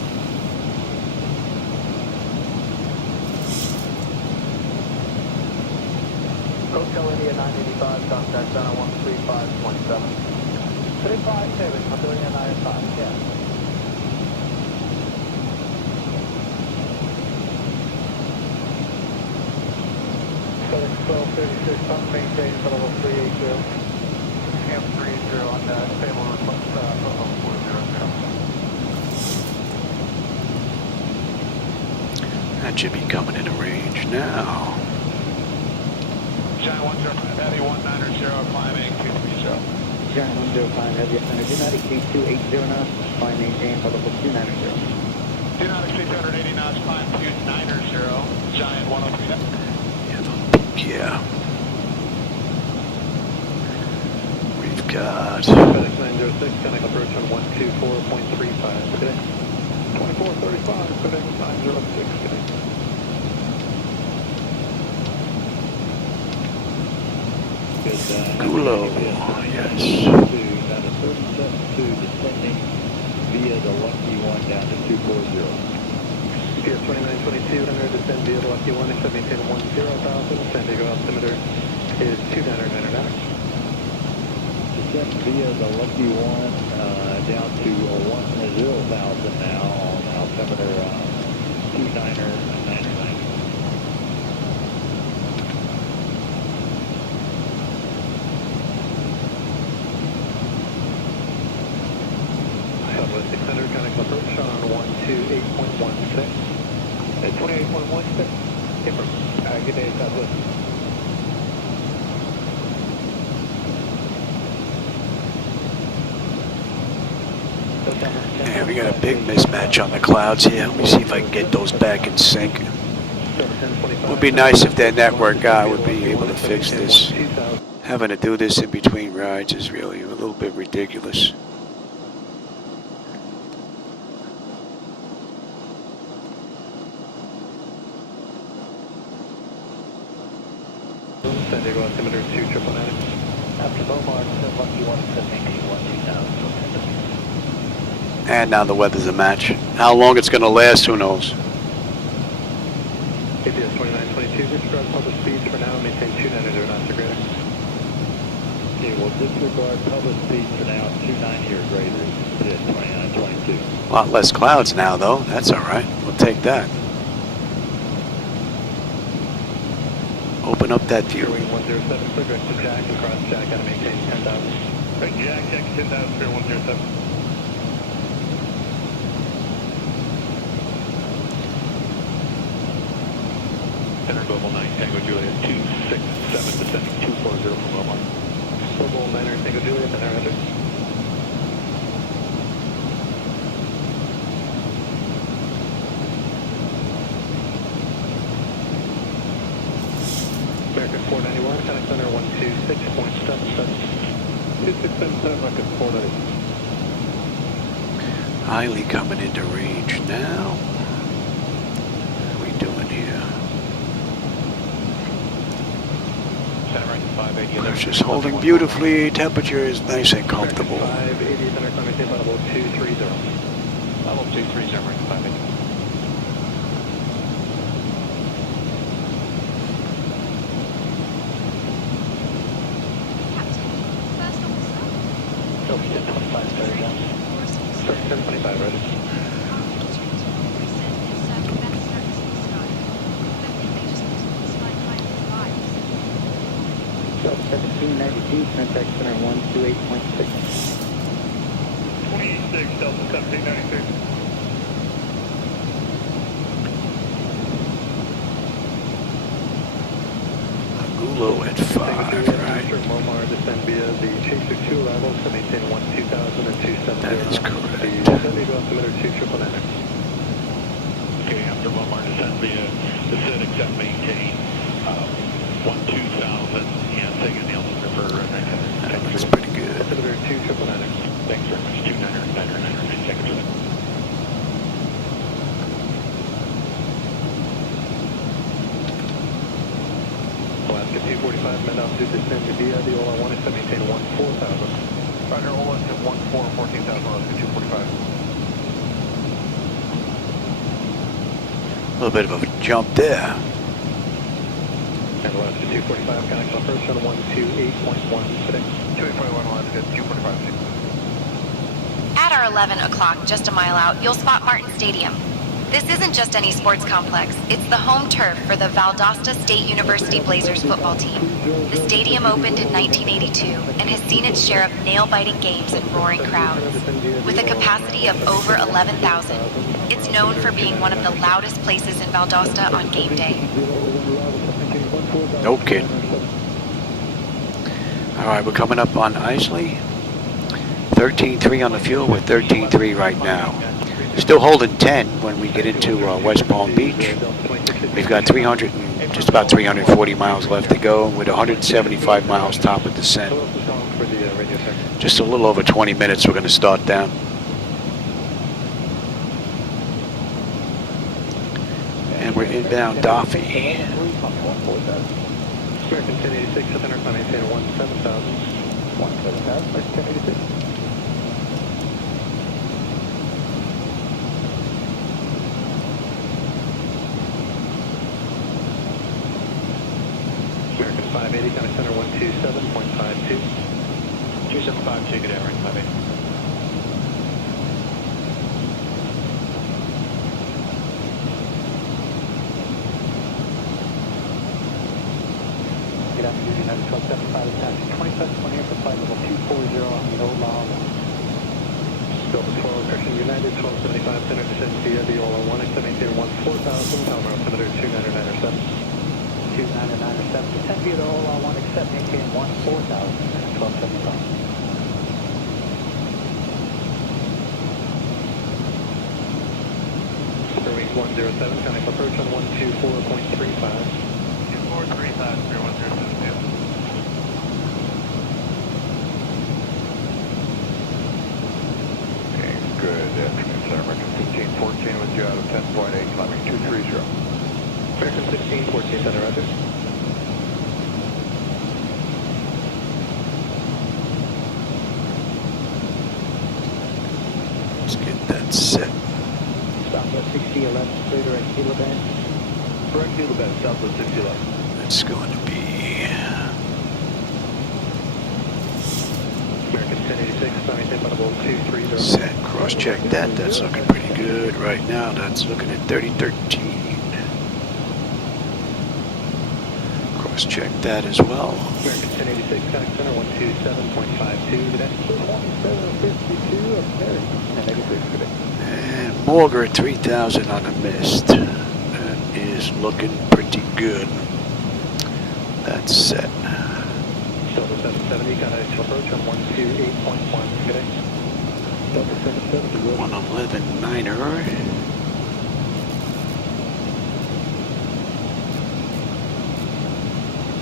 Hotel India 985, contact center 13527. 357, Hotel India 985, yeah. FedEx 1236, pump maintain for level 380. Cam 380 on the table request, 400. That should be coming into range now. Giant 105 Heavy 190, climbing 230. Giant 105 Heavy, United K2809, climb maintain for level 290. Do not exceed 280 knots, climb 290, Giant 103. Yeah. We've got FedEx 906, sending approach on 124.35 today. 2435, FedEx 906 today. Gulo, yes. Descending via the Lucky One down to 240. PS 2922, descend via the Lucky One, should maintain 10,000. San Diego altimeter is 299 knots. Descend via the Lucky One down to 10,000 now on altimeter 2999. Southwest 600, connect approach on 128.16. At 28.16, confirm. Good day, Southwest. Yeah, we got a big mismatch on the clouds here. Let me see if I can get those back in sync. Would be nice if that network guy would be able to fix this. Having to do this in between rides is really a little bit ridiculous. San Diego altimeter 2999. After Beaumont, Lucky One, maintain 12,000. And now the weather's a match. How long it's going to last, who knows? ATS 2922, disregard public speeds for now, maintain 290 knots or greater. Okay, well, disregard public speeds for now, 290 or greater. It is 2922. A lot less clouds now, though. That's all right. We'll take that. Open up that view. 107, clear direct to Jack and cross Jack out of maintain 10,000. Right, Jack, 10,000, clear 107. Center Global 9, Tango Juliet 267, descending 240 from Beaumont. Global 9er, Tango Juliet, and Roger. American 491, connect center 126.77. 2677, American 491. Highly coming into range now. What are we doing here? Pressure's holding beautifully. Temperature is nice and comfortable. 580, center climate tape level 230. Level 230, American 580. 1025 ready. So 1792, contact center 128.6. 26, Delta 1796. Gulo at 5, right? Lomar, descend via the Chaser 2 level to maintain 2000 and 270. That is correct. Descend to altimeter 2999. Okay, after Lomar, descend via the SID, except maintain 12000 and take in the altimeter for That looks pretty good. Altimeter 2999. Thanks very much. 2999 seconds. Alaska 245, men off to descend via the OLA 1 is to maintain 14,000. Roger, OLA to 14,000, Alaska 245. A little bit of a jump there. And Alaska 245, connect approach on 128.1 today. 281, Alaska 245. At our 11 o'clock, just a mile out, you'll spot Martin Stadium. This isn't just any sports complex. It's the home turf for the Valdosta State University Blazers football team. The stadium opened in 1982 and has seen its share of nail-biting games and roaring crowds. With a capacity of over 11,000, it's known for being one of the loudest places in Valdosta on game day. No kidding. Alright, we're coming up on Isley. 13.3 on the fuel. We're 13.3 right now. Still holding 10 when we get into West Palm Beach. We've got just about 340 miles left to go with 175 miles top of descent. Just a little over 20 minutes we're going to start down. And we're inbound Daffy. American 1086, 700, maintain 17,000. 17,000, 1086. American 580, County Center 127.52. 275, take it air, 580. Get out to United 1275, taxi 2728 for flight level 240 on the OLA 1. Delta 12, correction United 1275, center descend via the OLA 1, except maintain 14,000, Palmer altimeter 2997. 2997, descend via the OLA 1, except maintain 14,000, 1275. Wings 107, counting approach on 124.35. 243,000, 0107. Okay, good afternoon, sir. American 1514 with you out of 10.8, climbing 230. American 1614, center, roger. Let's get that set. Southwest 6011, clear direct Kilo Band. Correct, Kilo Band, Southwest 6011. That's going to be American 1086, Sunny Tip on 230. set. Cross check that. That's looking pretty good right now. That's looking at 3013. Cross check that as well. American 1086, connect center 127.52. Good afternoon. 2752 of Perry. Negative today. And Morgan at 3000 on the mist. That is looking pretty good. That's set. Delta 770, contact approach on 128.1. Good day. Delta 770. 111 Niner.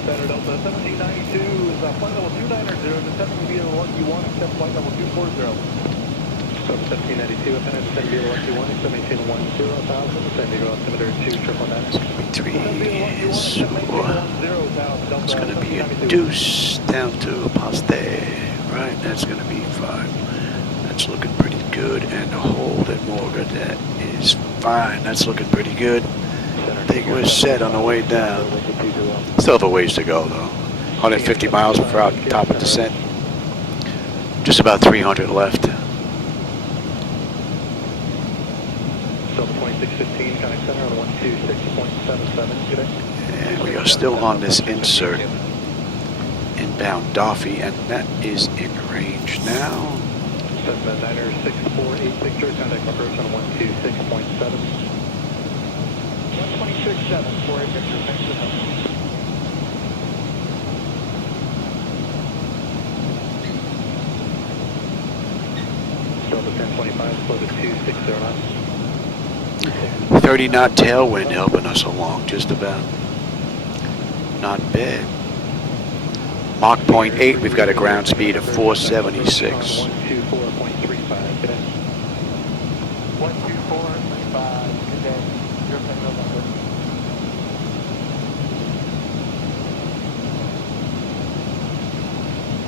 Center Delta 1792 is flight level 290, descending via Lucky 1, except flight level 240. So 1792, if I descend via Lucky 1, except maintain 10,000, descend via altimeter 2999. It's going to be 3 It's going to be a deuce down to Poste. Right, that's going to be 5. That's looking pretty good. And the hold at Morgan, that is fine. That's looking pretty good. I think we're set on the way down. Still have a ways to go though. 150 miles before our top of descent. Just about 300 left. Delta 2615, contact center on 126.77 today. And we are still on this insert. Inbound Daffy, and that is in range now. 79er6486 Victor, contact approach on 126.7. 126.7 for Victor, thanks for the help. Delta 1025, slow to 260 knots. 30 knot tailwind helping us along just about. Not bad. Mach 0.8, we've got a ground speed of 476. 124.35 today. 124.35, good day. Your plane November.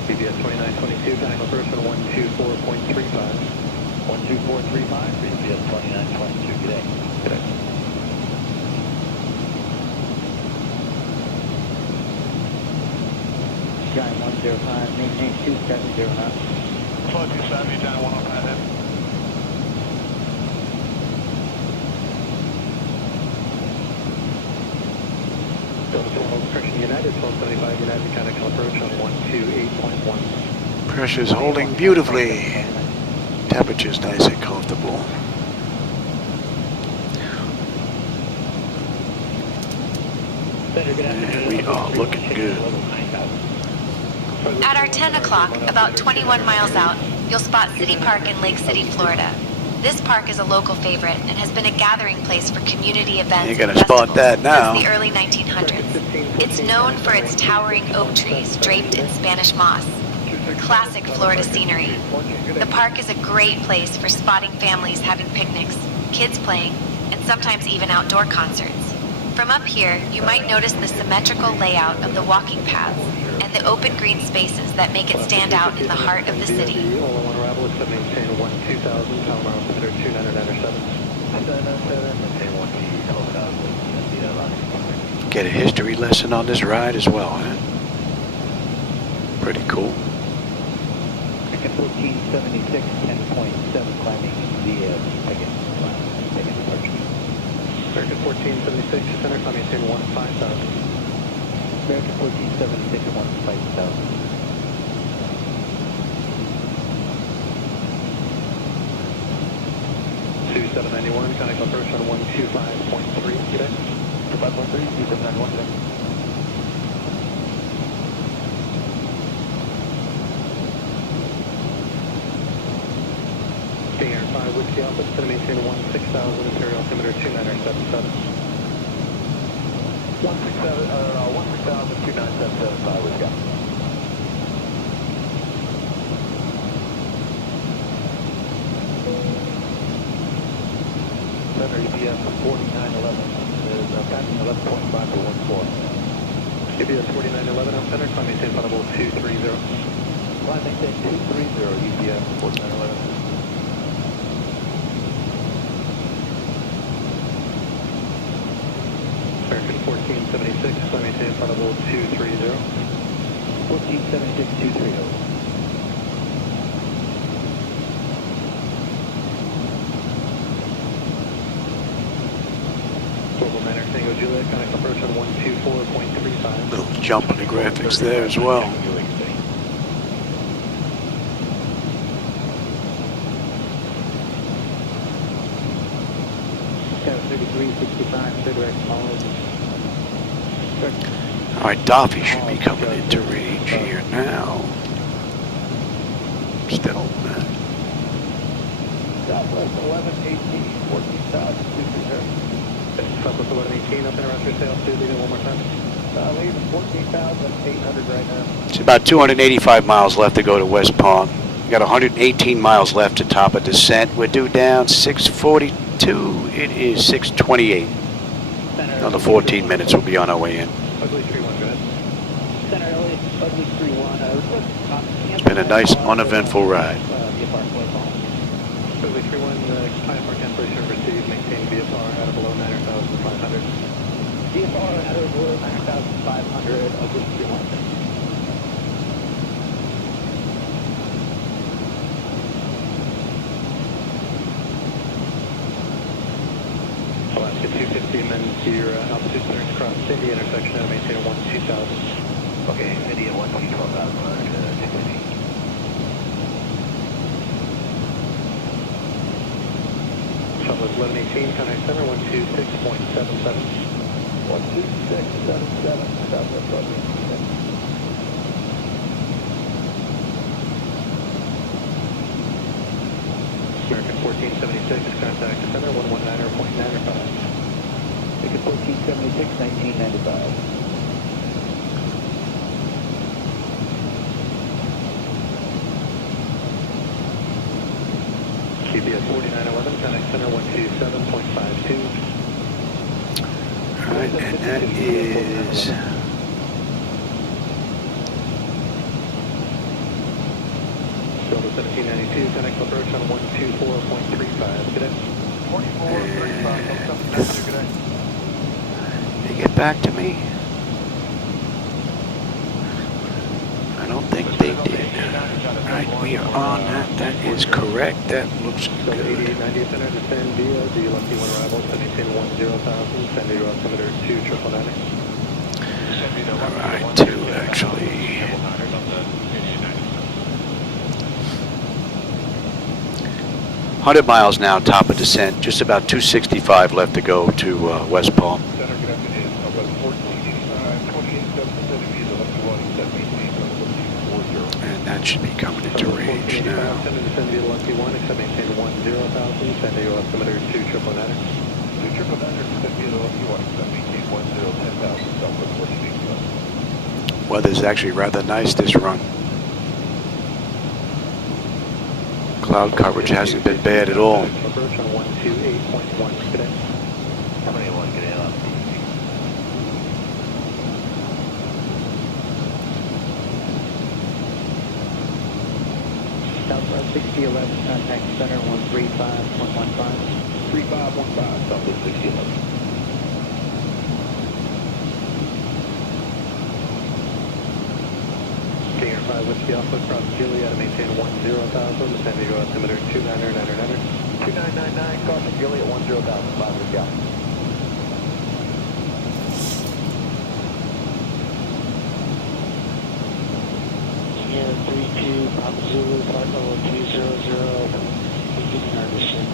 CBS 2922, contact approach on 124.35. 12435, CBS 2922, good day. Good day. Giant 105, maintain 270 knots. Flow 270, Giant 105 head. Delta 12, correction United, 1275 United, mechanical approach on 128.1. Pressure's holding beautifully. Temperature's nice and comfortable. And we are looking good. At our 10 o'clock, about 21 miles out, you'll spot City Park in Lake City, Florida. This park is a local favorite and has been a gathering place for community events You're gonna and spot festivals that now. since the early 1900s. It's known for its towering oak trees draped in Spanish moss. Classic Florida scenery. The park is a great place for spotting families having picnics, kids playing, and sometimes even outdoor concerts. From up here, you might notice the symmetrical layout of the walking paths and the open green spaces that make it stand out in the heart of the city. All on arrival, except maintain 12000, Palomar altimeter 2997. Maintain 12000. Get a history lesson on this ride as well, huh? Pretty cool. 1476, 10.7, climbing the again. American 1476, center, climb maintain 15000. American 1476, 15000. Two 791, contact approach on 125.3 today. 5.3, 2791 today. Stay Air 5 Whiskey Alpha, center, maintain 16000, Imperial altimeter 2977. 16000, 2977, Whiskey Alpha. Center EPS 4911 is passing 11.5 to 14. CBS 4911 on center, climb maintain final 230. Climb maintain 230, EPS 4911. American 1476, climb maintain final 230. 1476, 230. Global Manor Tango Juliet, contact approach on 124.35. Little jump in the graphics there as well. Alright, Daffy should be coming into range here now. Still on that. Southwest 1118, 14,230. Southwest 1118, up and around your sail, please leave it one more time. Leaving 14,800 right now. It's about 285 miles left to go to West Palm. We got 118 miles left to top a descent. We're due down 642. It is 628. Another 14 minutes, we'll be on our way in. Ugly 3-1, go ahead. Center Elliott, Ugly 3-1. It's been a nice, uneventful ride. Ugly 3-1, time for cancellation received, maintain VFR at or below 9,500. VFR at or below 9,500, Ugly 3-1. Get 250 and then to your altitude clearance across Indy intersection and maintain 1-2000. Okay, Indy at 1-12,000, 250. Shuttle is 1118, contact center 126.77. 12677, Southwest Broadway. American 1476, contact center 119.95. American 1476, 1995. CBS 4911, contact center 127.52. Alright, and that is... Delta 1792, connect approach on 124.35. Good day. 24.35, good day. They get back to me? I don't think they did. Alright, we are on that. That is correct. That looks good. 8890, center descend via the Lucky 1 arrival, maintain 10,000, send your altimeter 299. Alright, 2 actually. 100 miles now, top of descent. Just about 265 left to go to West Palm. And that should be coming into range now. Descend via Lucky 1, except maintain 10,000, send your altimeter 299. 299, Weather's actually rather nice this run. Cloud coverage hasn't been bad at all. Approach on 128.1 today. How many one today left? Southwest 6011, contact center 135.15. 3515, Southwest 6011. Gator 5 Whiskey Alpha, cross Juliet, maintain 10,000, descend your altimeter 299. 2999, caution Juliet 10,000, 5 Whiskey Alpha. Yeah, 32, Papa Zulu, flight level 200, beginning our descent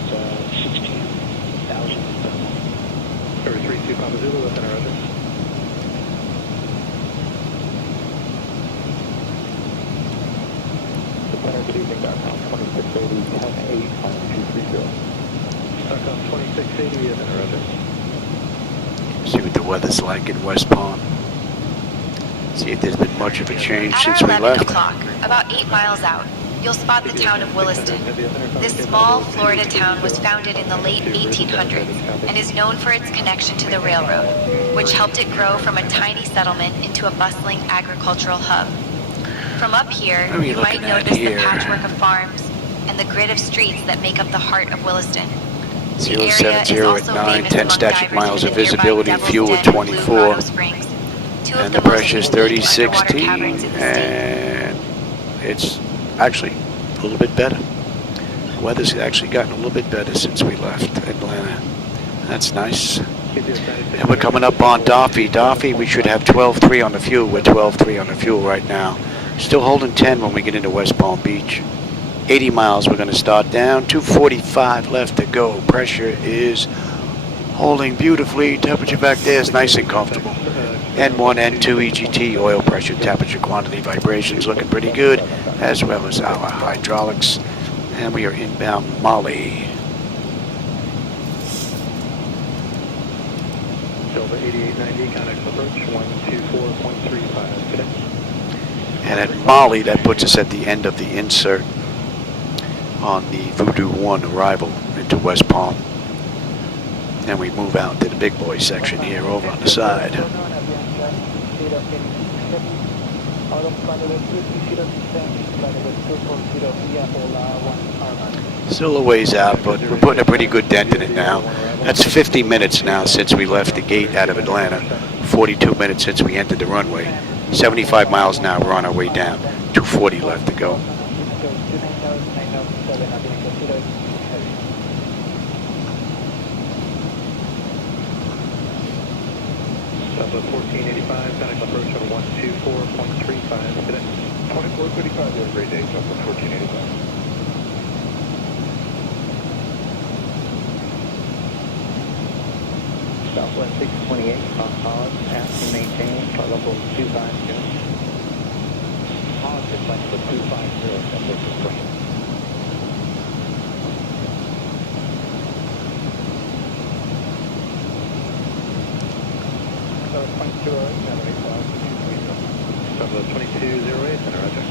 16,000. 32, Papa Zulu, within our others. Good evening, Darcom 2680, 10-8 on 230. Darcom 2680, within our others. See what the weather's like in West Palm. See if there's been much of a change since we At our 11 left. o'clock, about 8 miles out, you'll spot the town of Williston. This small Florida town was founded in the late 1800s and is known for its connection to the railroad, which helped it grow from a tiny settlement into a bustling agricultural hub. From up here, What are we you might looking at notice here? the patchwork of farms and the grid of streets that make up the heart of Williston. The area is 070 at also 9, famous 10 among static divers miles in of the nearby visibility, Devil's fuel at Den and Blue 24, Grotto Springs, two of and the the most pressure's unique 3060, underwater caverns in the state. and it's actually a little bit better. The weather's actually gotten a little bit better since we left Atlanta. That's nice. And we're coming up on Daffy. Daffy, we should have 12.3 on the fuel. We're 12.3 on the fuel right now. Still holding 10 when we get into West Palm Beach. 80 miles we're going to start down. 245 left to go. Pressure is holding beautifully. Temperature back there is nice and comfortable. N1, N2, EGT, oil pressure, temperature, quantity, vibrations looking pretty good, as well as our hydraulics. And we are inbound Mali. Delta 8890, contact approach 124.35. Good day. And at Mali, that puts us at the end of the insert on the Voodoo 1 arrival into West Palm. And we move out to the big boy section here over on the side. Still a ways out, but we're putting a pretty good dent in it now. That's 50 minutes now since we left the gate out of Atlanta. 42 minutes since we entered the runway. 75 miles now, we're on our way down. 240 left to go. Southwest 1485, contact approach on 124.35 today. 2435, have a great day, Southwest 1485. Southwest 628, pause, pass to maintain, flight level 250. Positive, flight level 250, Southwest 628. Southwest 2208, center, roger.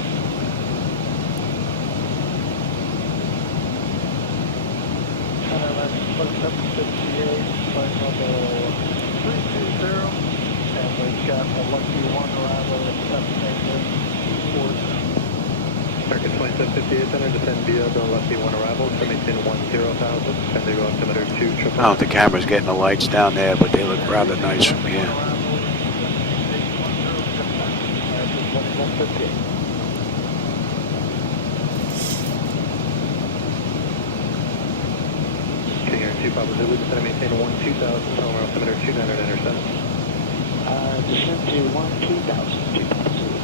Center, that's 758, flight level 320, and we've got a lucky one arrival at 780. American 2758 center, descend via the lucky one arrival, so maintain 10,000, send go altimeter 2. I don't think the camera's getting the lights down there, but they look rather nice from here. King Air 2 Papa Zulu, descend maintain 2000, tower altimeter 2900 intercept. Descend to 2000, 2 Papa Zulu.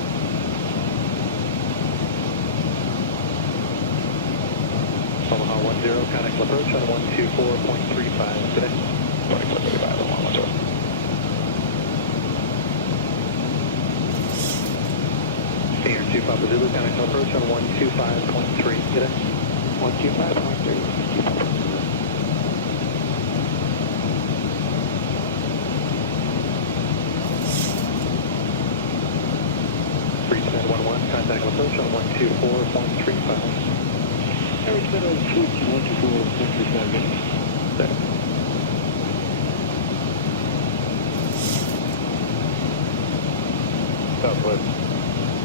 Omaha 10, contact approach on 124.35 today. 2435 on 110. King Air 2 Papa Zulu, contact approach on 125.3 today. 125.3. Descend 11, contact approach on 124.35. Average better than 124.35. Southwest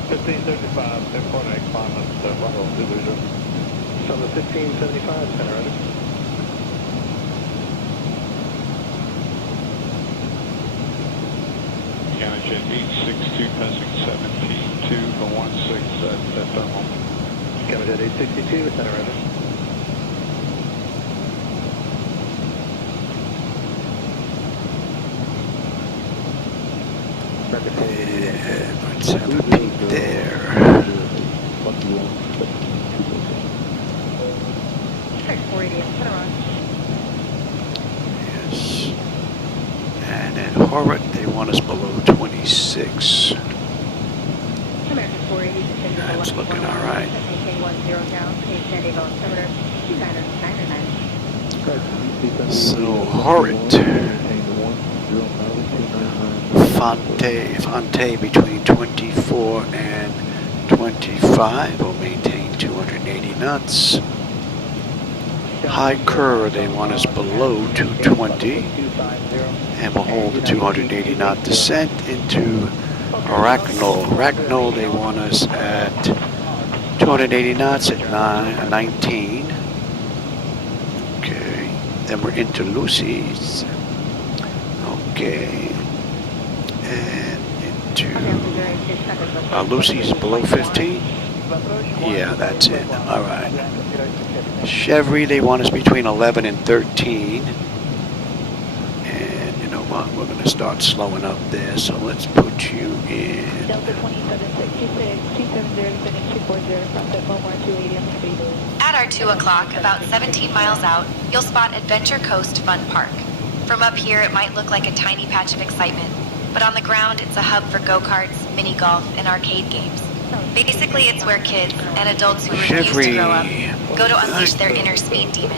1575, 10.8 climate, runway Zulu. Southwest 1575, center ready. Jet 862 passing 17.2 for 16 at Belmont. Jet 862, center ready. Let's have a peek there. Yes. And at Hornet, they want us below 26. That's looking all right. So Hornet, Fonte between 24 and 25 will maintain 280 knots. High Kerr, they want us below 220 and we'll hold the 280 knot descent into Arachnol, they want us at 280 knots at 19. Okay, then we're into Lucy's. Okay, and into Lucy's below 15. Yeah, that's it. All right. Chevy, they want us between 11 and 13. And you know what? We're going to start slowing up there. So let's put you in. Delta 2766, 270, 240, process 280 on the speed. At our 2 o'clock, about 17 miles out, you'll spot Adventure Coast Fun Park. From up here, it might look like a tiny patch of excitement, but on the ground, it's a hub for go-karts, mini-golf, and arcade games. Basically, it's where kids and adults who refuse to grow up go to unleash their inner speed demon.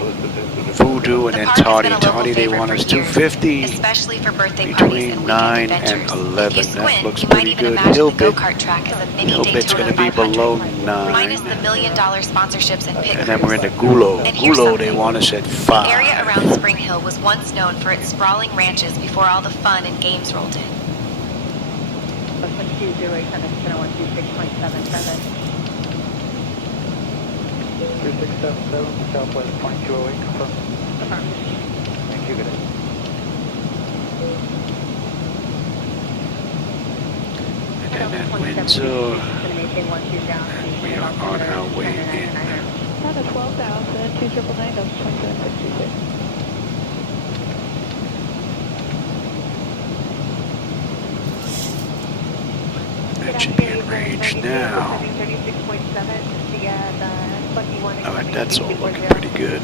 Voodoo and then Toddy, they want us 250 especially for birthday parties and between 9 weekend and adventures. 11. If you That squint, looks you might pretty even good. imagine the Hillbit, go-kart track as a mini Hillbit's going Daytona to be 500. below 9. Minus the $1 million sponsorships and pit And then we're into crews. Gulo. And here's Gulo, they something. want us at The 5. area around Spring Hill was once known for its sprawling ranches before all the fun and games rolled in. 2677, Southwest 2208, confirm. Thank you, good day. And then at Windsor, we are on our way in. Down to 12,000, 2999, Delta 2766. range now. Alright, that's all looking pretty good.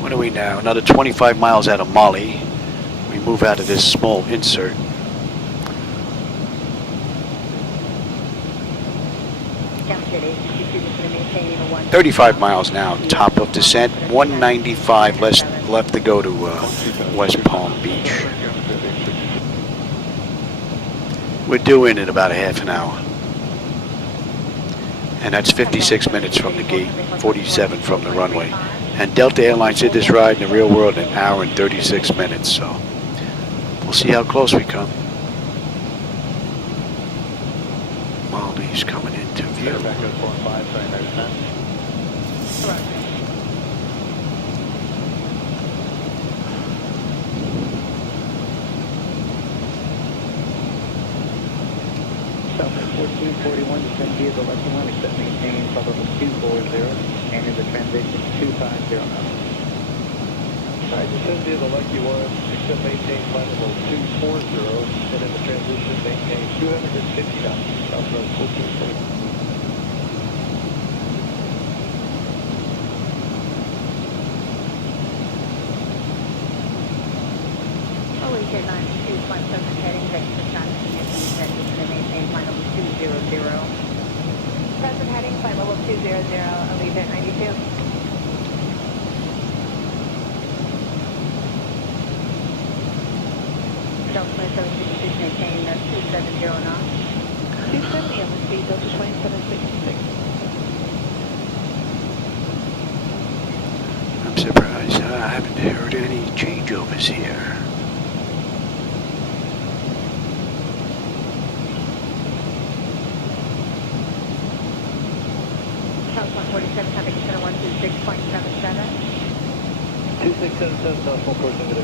What are we now? Another 25 miles out of Mali. We move out of this small insert. Maintain 35 miles now, top of descent. 195 left to go to West Palm Beach. We're due in about a half an hour. And that's 56 minutes from the gate, 47 from the runway. And Delta Airlines did this ride in the real world in an hour and 36 minutes, so we'll see how close we come. Mali's coming into view. Southwest 1441, descend via the left one, except maintain flight level 240, and in the transition 250 knots. Alright, descend via the Lucky 1, except maintain flight level 240, and in the transition maintain 250 knots. Southwest 1441. Malaysia 92.7 heading, thanks for traffic, and maintain flight level 200. Present heading, flight level 200, Allegiant 92. Delta 766, maintain 270 knots. 270 on the speed, Delta 2766. I'm surprised I haven't heard any changeovers here. South 147, traffic center 126.77. 2677, South 147.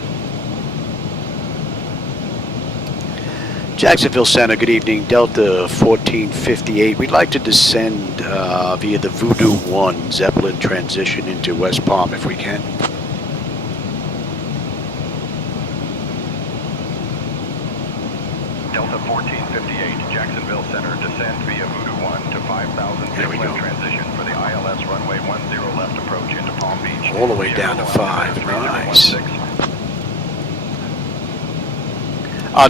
Jacksonville Center, good evening. Delta 1458. We'd like to descend via the Voodoo 1 Zeppelin transition into West Palm if we can. Delta 1458, Jacksonville Center, descend via Voodoo 1 to 5,000 Zeppelin transition for the ILS runway 10 left approach into Palm Beach. All the way down to 5. Nice.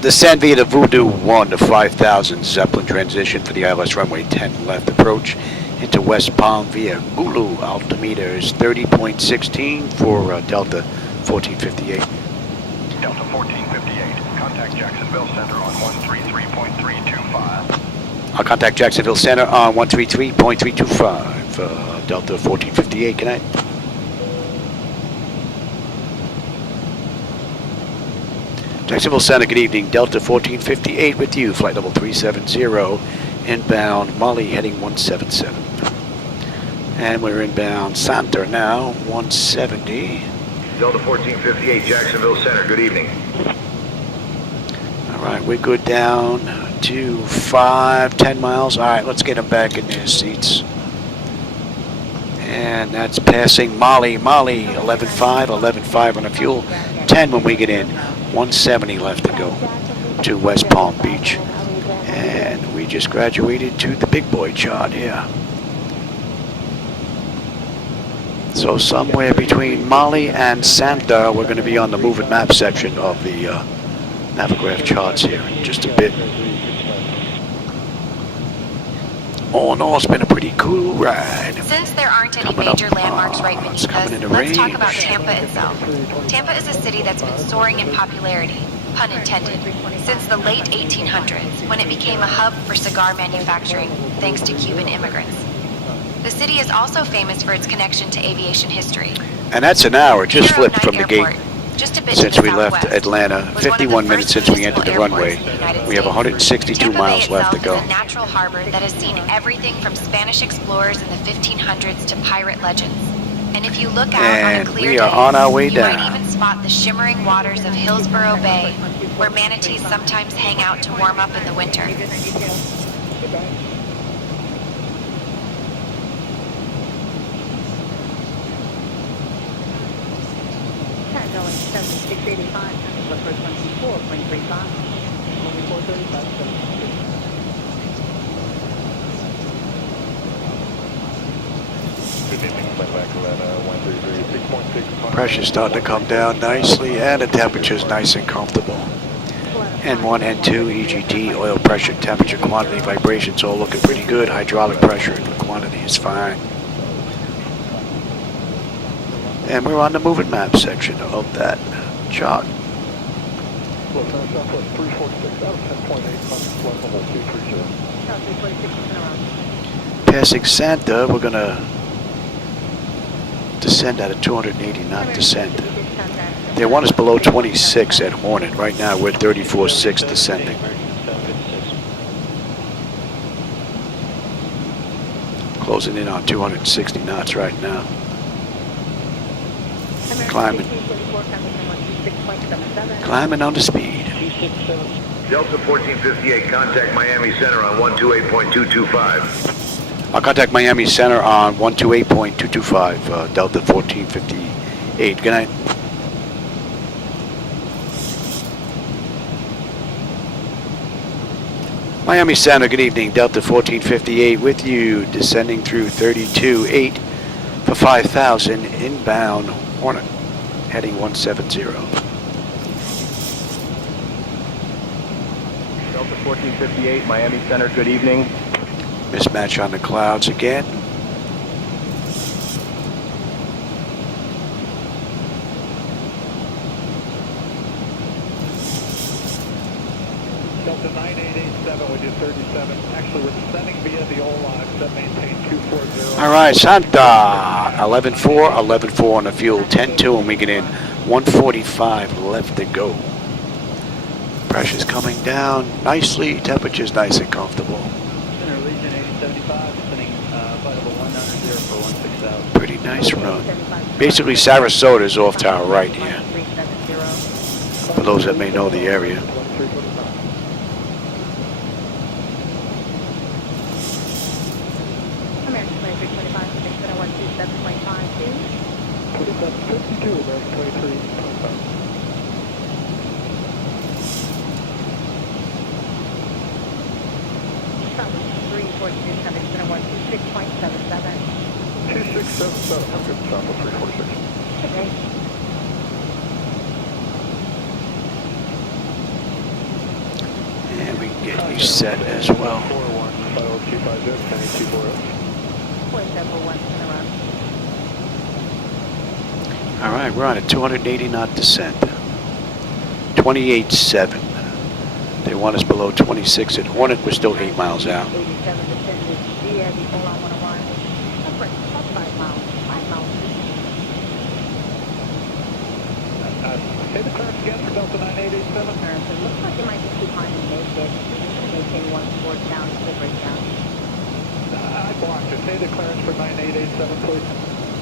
Descend via the Voodoo 1 to 5,000 Zeppelin transition for the ILS runway 10 left approach into West Palm via Gulu. Altimeter is 30.16 for Delta 1458. Delta 1458, contact Jacksonville Center on 133.325. I'll contact Jacksonville Center on 133.325. Delta 1458, good night. Jacksonville Center, good evening. Delta 1458 with you. Flight level 370. Inbound Mali heading 177. And we're inbound Santa now, 170. Delta 1458, Jacksonville Center, good evening. All right, we're good down to 10 miles. All right, let's get them back in their seats. And that's passing Mali. 11.5 on the fuel. 10 when we get in. 170 left to go to West Palm Beach. And we just graduated to the big boy chart here. So somewhere between Mali and Santa, we're going to be on the move and map section of the Navigraph charts here in just a bit. All in all, it's been a pretty cool ride. Since there aren't any major landmarks right beneath us, let's talk about Tampa itself. Tampa is a city that's been soaring in popularity, pun intended, since the late 1800s, when it became a hub for cigar manufacturing, thanks to Cuban immigrants. The city is also famous for its connection to aviation history. And that's an hour, just flipped from the gate. Just a bit Since to the we left southwest, Atlanta, 51 minutes since we entered the runway. We have 162 miles left to go. Tampa Bay itself is a natural harbor that has seen everything from Spanish explorers in the 1500s to pirate legends. And if you look out on a clear day, we are on our way you down. might even spot the shimmering waters of Hillsborough Bay, where manatees sometimes hang out to warm up in the winter. Going 7685, look for 24.35. Only 435. Pressure's starting to come down nicely, and the temperature's nice and comfortable. N1, N2, EGD, oil pressure, temperature, quantity, vibrations, all looking pretty good. Hydraulic pressure and quantity is fine. And we're on the moving map section of that chart. Passing Santa, we're going to descend at a 280 knot descent. They want us below 26 at Hornet. Right now we're 34.6 descending. Closing in on 260 knots right now. Climbing on the speed. Delta 1458, contact Miami Center on 128.225. I'll contact Miami Center on 128.225, Delta 1458. Good night. Miami Center, good evening. Delta 1458 with you, descending through 32.8 for 5,000, inbound Hornet, heading 170. Delta 1458, Miami Center, good evening. Mismatch on the clouds again. Delta 9887, we did 37. Actually, we're descending via the old lines that maintain 240. All right, Santa, 11.4, 11.4 on the fuel, 10.2, and we get in 145 left to go. Pressure's coming down nicely, temperature's nice and comfortable. Pretty nice run. Basically, Sarasota's off to our right here, for those that may know the area. And we can get you set as well. All right, we're on a 280 knot descent. 28.7. They want us below 26 at Hornet. We're still 8 miles out. Say the clearance again for Delta 9887. It looks like it might be too high to make it. Maintain 1 down, delivery down. I blocked it. Say the clearance for 9887, please.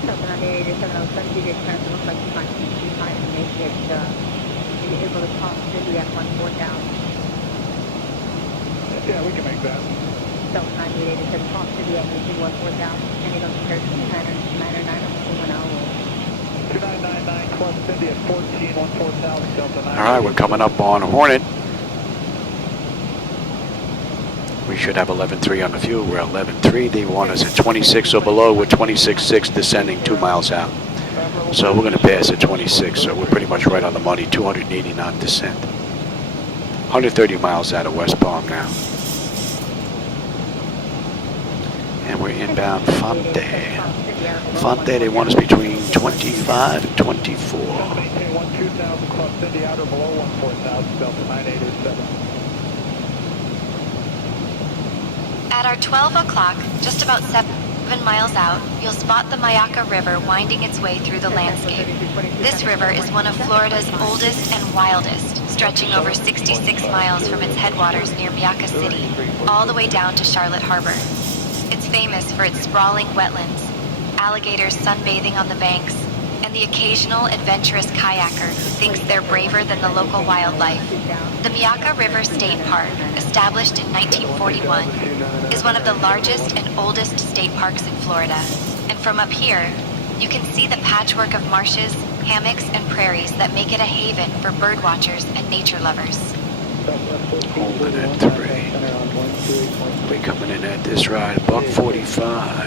Delta 9887, I was trying to give you a clearance. It looks like you might be too high to make it. You're able to cross City at 1 down. Yeah, we can make that. Delta 9887, cross City at 1 down. And it goes to 1399 on 1 hour. 2999 Club Cindy at 14,000 Delta 9. All right, we're coming up on Hornet. We should have 11.3 on the fuel. We're at 11.3. They want us at 26 or below. We're 26.6 descending 2 miles out. So we're going to pass at 26. So we're pretty much right on the money. 280 knot descent. 130 miles out of West Palm now. And we're inbound Fonte. Fonte, they want us between 25 and 24. Maintain 12,000 Club Cindy out or below 14,000 Delta 9887. At our 12 o'clock, just about 7 miles out, you'll spot the Mayaca River winding its way through the landscape. This river is one of Florida's oldest and wildest, stretching over 66 miles from its headwaters near Mayaca City, all the way down to Charlotte Harbor. It's famous for its sprawling wetlands, alligators sunbathing on the banks, and the occasional adventurous kayaker who thinks they're braver than the local wildlife. The Mayaca River State Park, established in 1941, is one of the largest and oldest state parks in Florida. And from up here, you can see the patchwork of marshes, hammocks, and prairies that make it a haven for bird watchers and nature lovers. Holding at 3. We coming in at this ride, buck 45.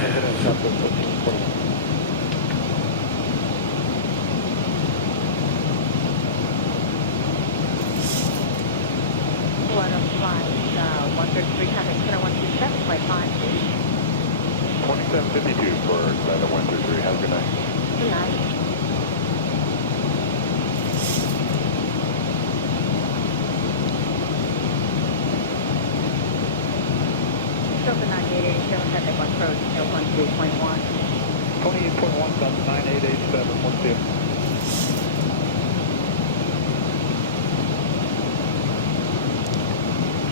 28.1. 28.1, about 9887, what's the...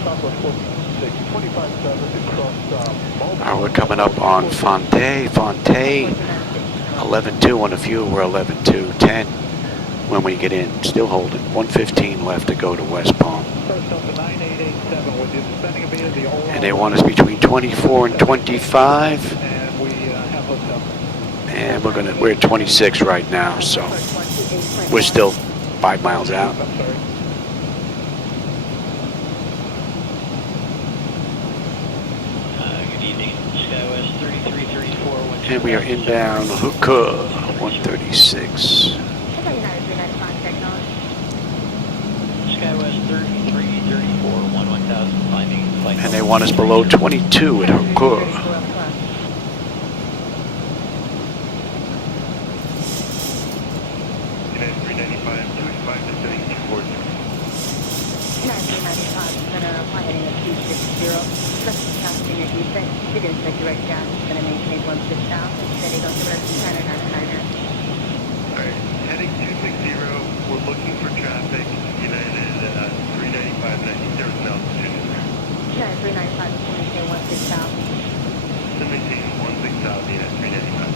Southwest 46, 25.7 across We're coming up on Fonte. 11.2 on the fuel. We're 11.210 when we get in. Still holding. 115 left to go to West Palm. And they want us between 24 and 25. And we're at 26 right now, so we're still 5 miles out. And we are inbound Hookah, 136. Skywest 3334, 11,000, climbing flight. And they want us below 22 at Hookah. United 395, 25 to 7240. United 395, going to fly heading at 260. Trusting your descent. You're going to set direct down. Going to maintain 16,000. Steady, go to emergency center, 99er. Alright, heading 260, we're looking for traffic. United 395, 90 0 altitude. United 395, to maintain 16,000. To maintain 16,000, United 395.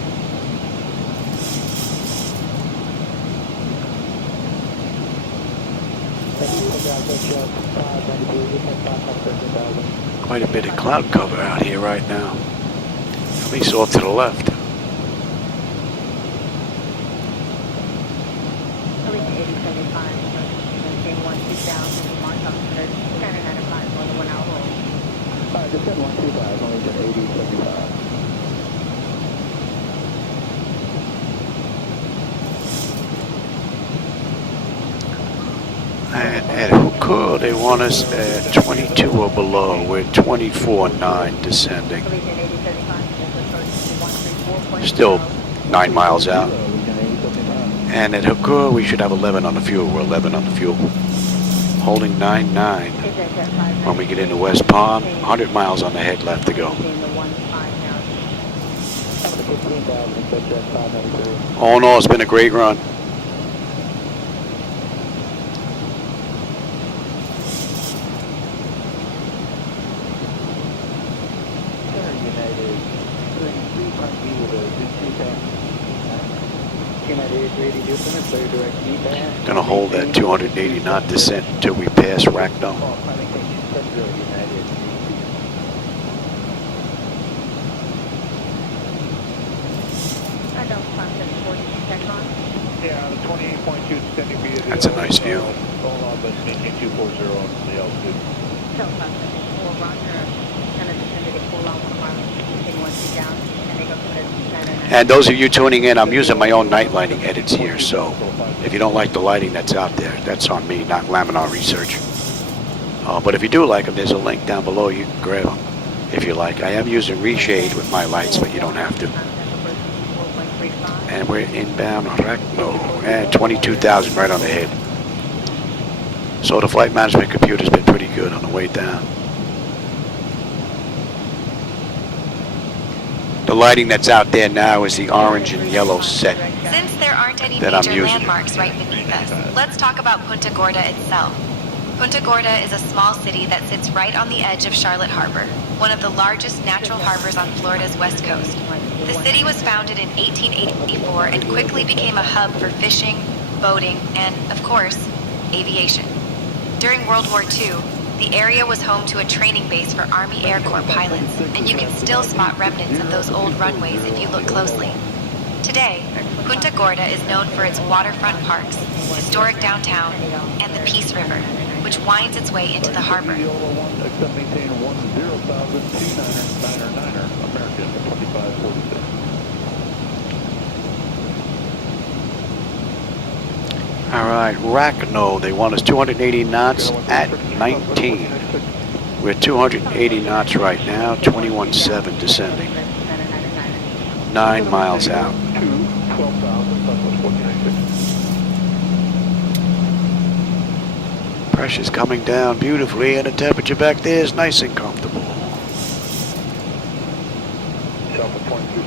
Quite a bit of cloud cover out here right now. At least off to the left. Descend 125, only to 8075. And at Hookah, they want us at 22 or below. We're 24.9 descending. Still 9 miles out. And at Hookah, we should have 11 on the fuel. We're 11 on the fuel. Holding 9.9. When we get into West Palm, 100 miles on the head left to go. All in all, it's been a great run. Gonna hold that 280 knot descent until we pass Rackno. That's a nice view. And those of you tuning in, I'm using my own night lighting edits here, so if you don't like the lighting that's out there, that's on me, not Laminar Research. But if you do like them, there's a link down below. You can grab them if you like. I am using reshade with my lights, but you don't have to. And we're inbound Rackno at 22,000 right on the head. So the flight management computer's been pretty good on the way down. The lighting that's out there now is the orange and yellow set. Since there aren't any that I'm major using. landmarks right beneath us, let's talk about Punta Gorda itself. Punta Gorda is a small city that sits right on the edge of Charlotte Harbor, one of the largest natural harbors on Florida's west coast. The city was founded in 1884 and quickly became a hub for fishing, boating, and, of course, aviation. During World War II, the area was home to a training base for Army Air Corps pilots, and you can still spot remnants of those old runways if you look closely. Today, Punta Gorda is known for its waterfront parks, historic downtown, and the Peace River, which winds its way into the harbor. All right, Rackno, they want us 280 knots at 19. We're 280 knots right now, 21.7 descending. 9 miles out. Pressure's coming down beautifully, and the temperature back there is nice and comfortable. Delta 23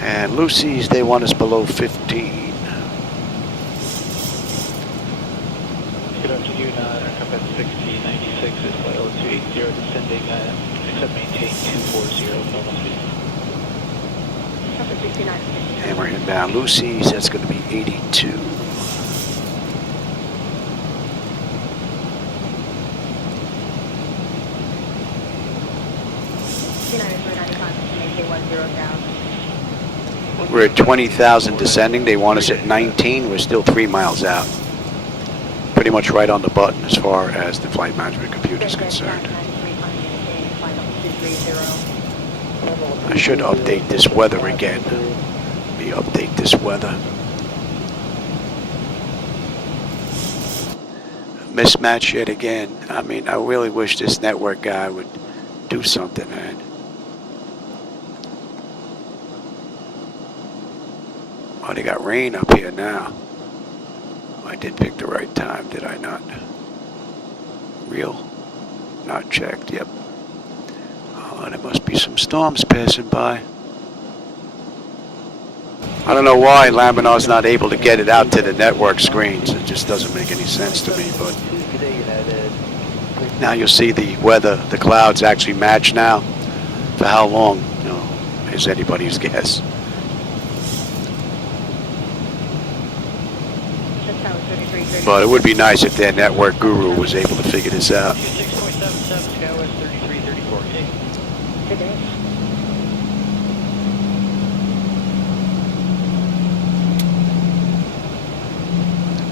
And Lucy's, they want us below 15. Good afternoon, Cockpit 1696 is flight 0280 descending, except maintain 240 normal speed. And we're inbound Lucy's, that's going to be 82. We're at 20,000 descending. They want us at 19. We're still 3 miles out. Pretty much right on the button as far as the flight management computer is concerned. I should update this weather again. Let me update this weather. Mismatch yet again. I mean, I really wish this network guy would do something, man. Oh, they got rain up here now. I did pick the right time, did I not? Real? Not checked, yep. Oh, there must be some storms passing by. I don't know why Laminar's not able to get it out to the network screens. It just doesn't make any sense to me, but now you'll see the weather, the clouds actually match now. For how long, you know, is anybody's guess. But it would be nice if their network guru was able to figure this out. 6.77, Skywest 3334K. Today.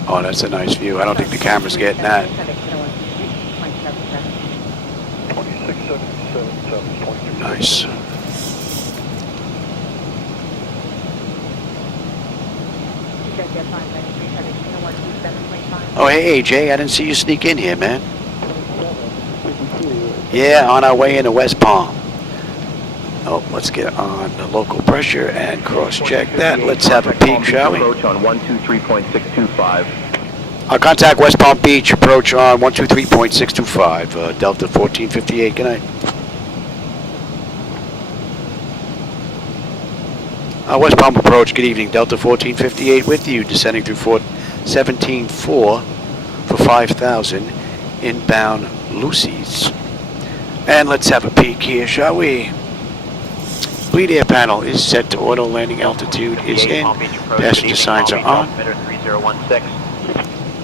Oh, that's a nice view. I don't think the camera's getting that. 2677, Nice. Oh, hey, AJ, I didn't see you sneak in here, man. Yeah, on our way into West Palm. Oh, let's get on the local pressure and cross-check that. Let's have a peek, shall we? Approach on 123.625. I'll contact West Palm Beach, approach on 123.625, Delta 1458, good night. West Palm approach, good evening, Delta 1458 with you, descending through 17.4 for 5,000, inbound Lucy's. And let's have a peek here, shall we? Bleed air panel is set to auto, landing altitude is in, passenger signs are on.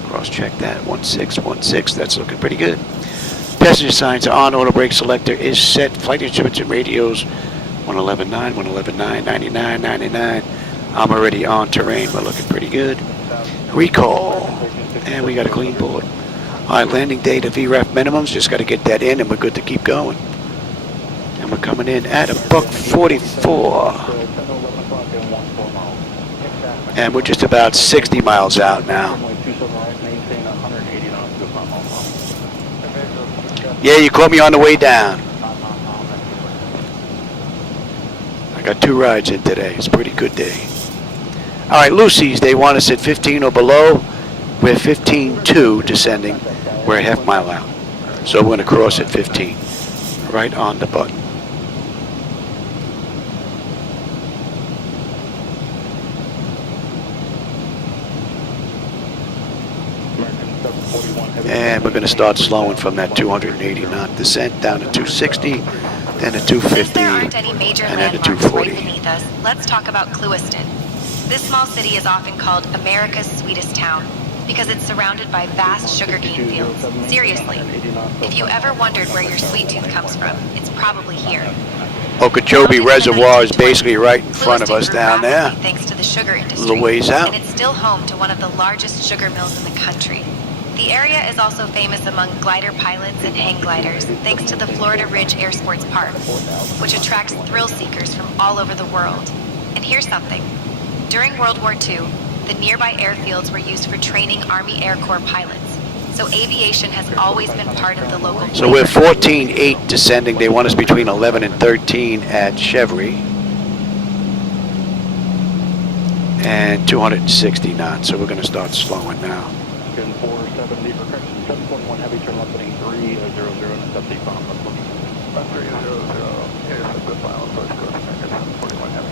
Cross-check that, 1616, that's looking pretty good. Passenger signs are on, auto brake selector is set, flight instruments and radios, 111.9, 111.9, 99, 99. I'm already on terrain, we're looking pretty good. Recall, and we got a clean board. All right, landing data VRAF minimums, just got to get that in and we're good to keep going. And we're coming in at a $144. And we're just about 60 miles out now. Yeah, you caught me on the way down. I got 2 rides in today. It's a pretty good day. All right, Lucy's, they want us at 15 or below. We're 15.2 descending. We're a half mile out. So we're going to cross at 15. Right on the button. And we're going to start slowing from that 280 knot descent down to 260, then to 250, Since there aren't any major and then to landmarks 240. right beneath us, let's talk about Clewiston. This small city is often called America's sweetest town because it's surrounded by vast sugarcane fields. Seriously, if you ever wondered where your sweet tooth comes from, it's probably here. Okeechobee Reservoir is basically right in front of us Clewiston grew down there. rapidly thanks to the sugar A industry, little ways out. and it's still home to one of the largest sugar mills in the country. The area is also famous among glider pilots and hang gliders, thanks to the Florida Ridge Air Sports Park, which attracts thrill seekers from all over the world. And here's something. During World War II, the nearby airfields were used for training Army Air Corps pilots, so aviation has always been part of the local So we're 14.8 descending. They want us between 11 and 13 at Chevry. And 260 knots, so we're going to start slowing now. 470 for correction, 741 heavy, turn left heading 300, and it's update bomb. 300. Here's the final approach course, 41 Heavy.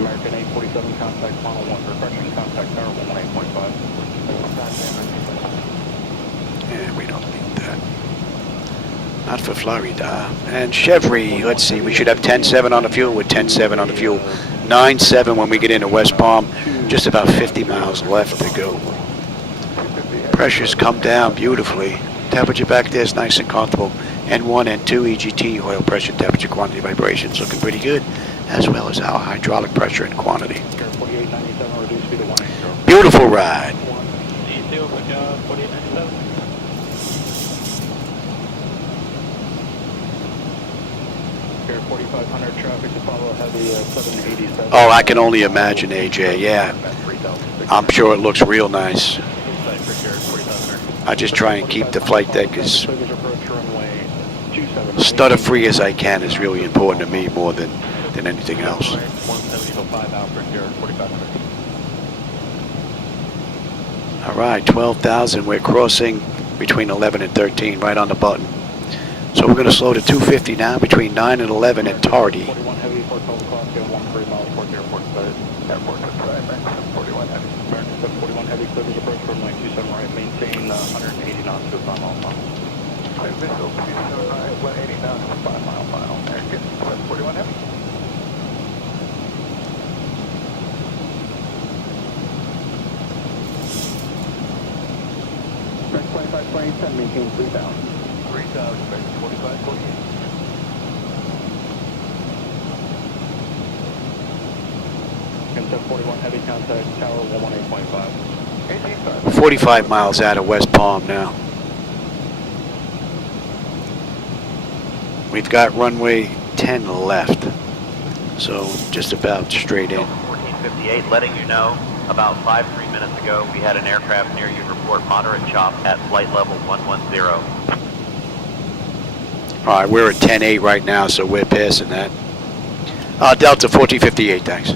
American 847 contact final 1 refreshing contact tower 18.5. Yeah, we don't need that. Not for Florida. And Chevry, let's see, we should have 10.7 on the fuel with 10.7 on the fuel. 9.7 when we get into West Palm. Just about 50 miles left to go. Pressure's come down beautifully. Temperature back there is nice and comfortable. N1 and 2 EGT, oil pressure, temperature, quantity, vibrations looking pretty good, as well as our hydraulic pressure and quantity. Beautiful ride. Air 4500 traffic to follow heavy 787. Oh, I can only imagine, AJ, yeah. I'm sure it looks real nice. I just try and keep the flight deck as stutter free as I can is really important to me more than anything else. All right, 12,000. We're crossing between 11 and 13, right on the button. So we're going to slow to 250 now between 9 and 11 at Tardy. 41 heavy, 4 total clock, 13 miles, Port Airport started. Airport started, 41 heavy. American 741 heavy, clears approach runway 27 right, maintain 180 knots to a 5 mile final. Visual, 180 knots to 5 mile final. American 741 heavy. American 2520, maintain 3,000. 3,000, American 2548. And 741 heavy contact tower 118.5. 45 miles out of West Palm now. We've got runway 10 left, so just about straight in. 1458, letting you know, about 3 minutes ago, we had an aircraft near you report moderate chop at flight level 110. All right, we're at 10.8 right now, so we're passing that. Delta 1458, thanks.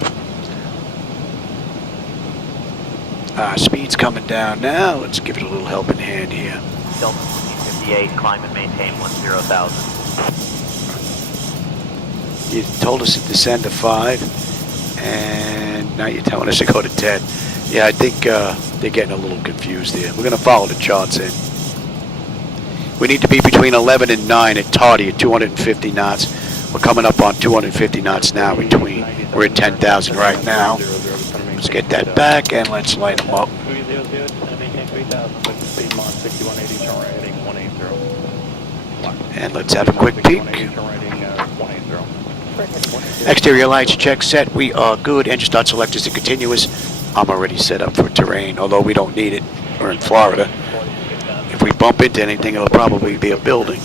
Speed's coming down now. Let's give it a little helping hand here. Delta 1458, climb and maintain 10,000. You told us to descend to 5, and now you're telling us to go to 10. Yeah, I think they're getting a little confused here. We're going to follow the charts in. We need to be between 11 and 9 at Tardy at 250 knots. We're coming up on 250 knots now between. We're at 10,000 right now. Let's get that back and let's light them up. 300, maintain 3,000, with the speed mod 6180, turn right heading 180. And let's have a quick peek. Exterior lights check set. We are good. Engine start selectors are continuous. I'm already set up for terrain, although we don't need it. We're in Florida. If we bump into anything, it'll probably be a building.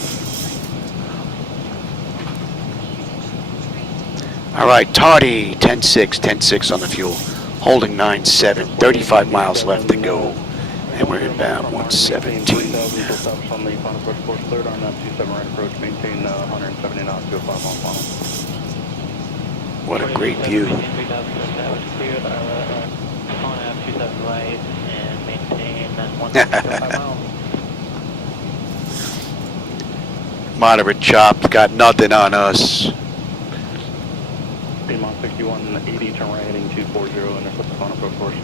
All right, Tardy, 10.6, 10.6 on the fuel. Holding 9.7, 35 miles left to go. And we're inbound 117. What a great view. Moderate chop, got nothing on us. Speed mod 6180, turn right heading 240, and there's the final approach course.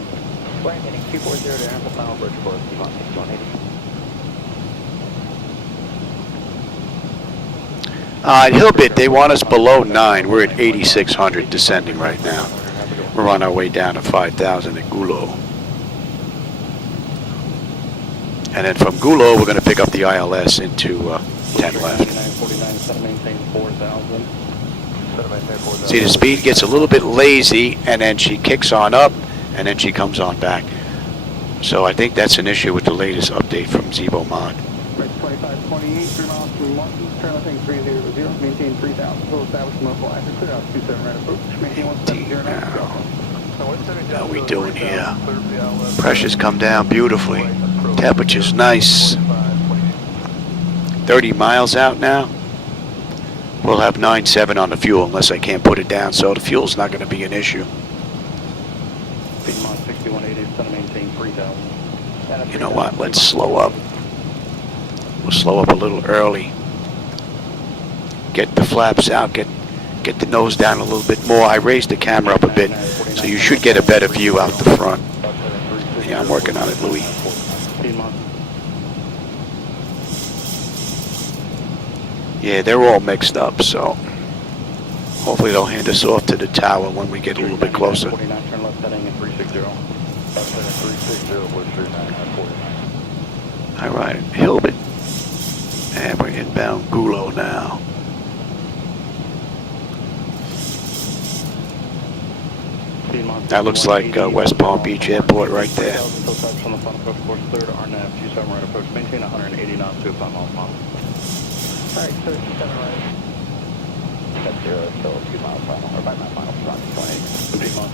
Right heading 240 to enter the final approach course, speed mod 6180. At Hillbit, they want us below 9. We're at 8,600 descending right now. We're on our way down to 5,000 at Gulo. And then from Gulo, we're going to pick up the ILS into 10 left. See, the speed gets a little bit lazy, and then she kicks on up, and then she comes on back. So I think that's an issue with the latest update from Zibomod. 2528, 3 miles from London, turn left heading 300, maintain 3,000, full establishment local access, clear out 27 right approach, maintain 170 How we doing here? Pressure's come down beautifully. Temperature's nice. 30 miles out now. We'll have 9.7 on the fuel unless I can't put it down, so the fuel's not going to be an issue. Speed mod 6180, center maintain 3,000. You know what? Let's slow up. We'll slow up a little early. Get the flaps out. Get the nose down a little bit more. I raised the camera up a bit, so you should get a better view out the front. Yeah, I'm working on it, Louis. Yeah, they're all mixed up, so hopefully they'll hand us off to the tower when we get a little bit closer. All right, Hilbert. And we're inbound Gulo now. That looks like West Palm Beach Airport right there. Maintain 180 knots to 5 miles an hour. Alright, so it's 7 right. That's 0, so 2 miles final, or 5 miles final,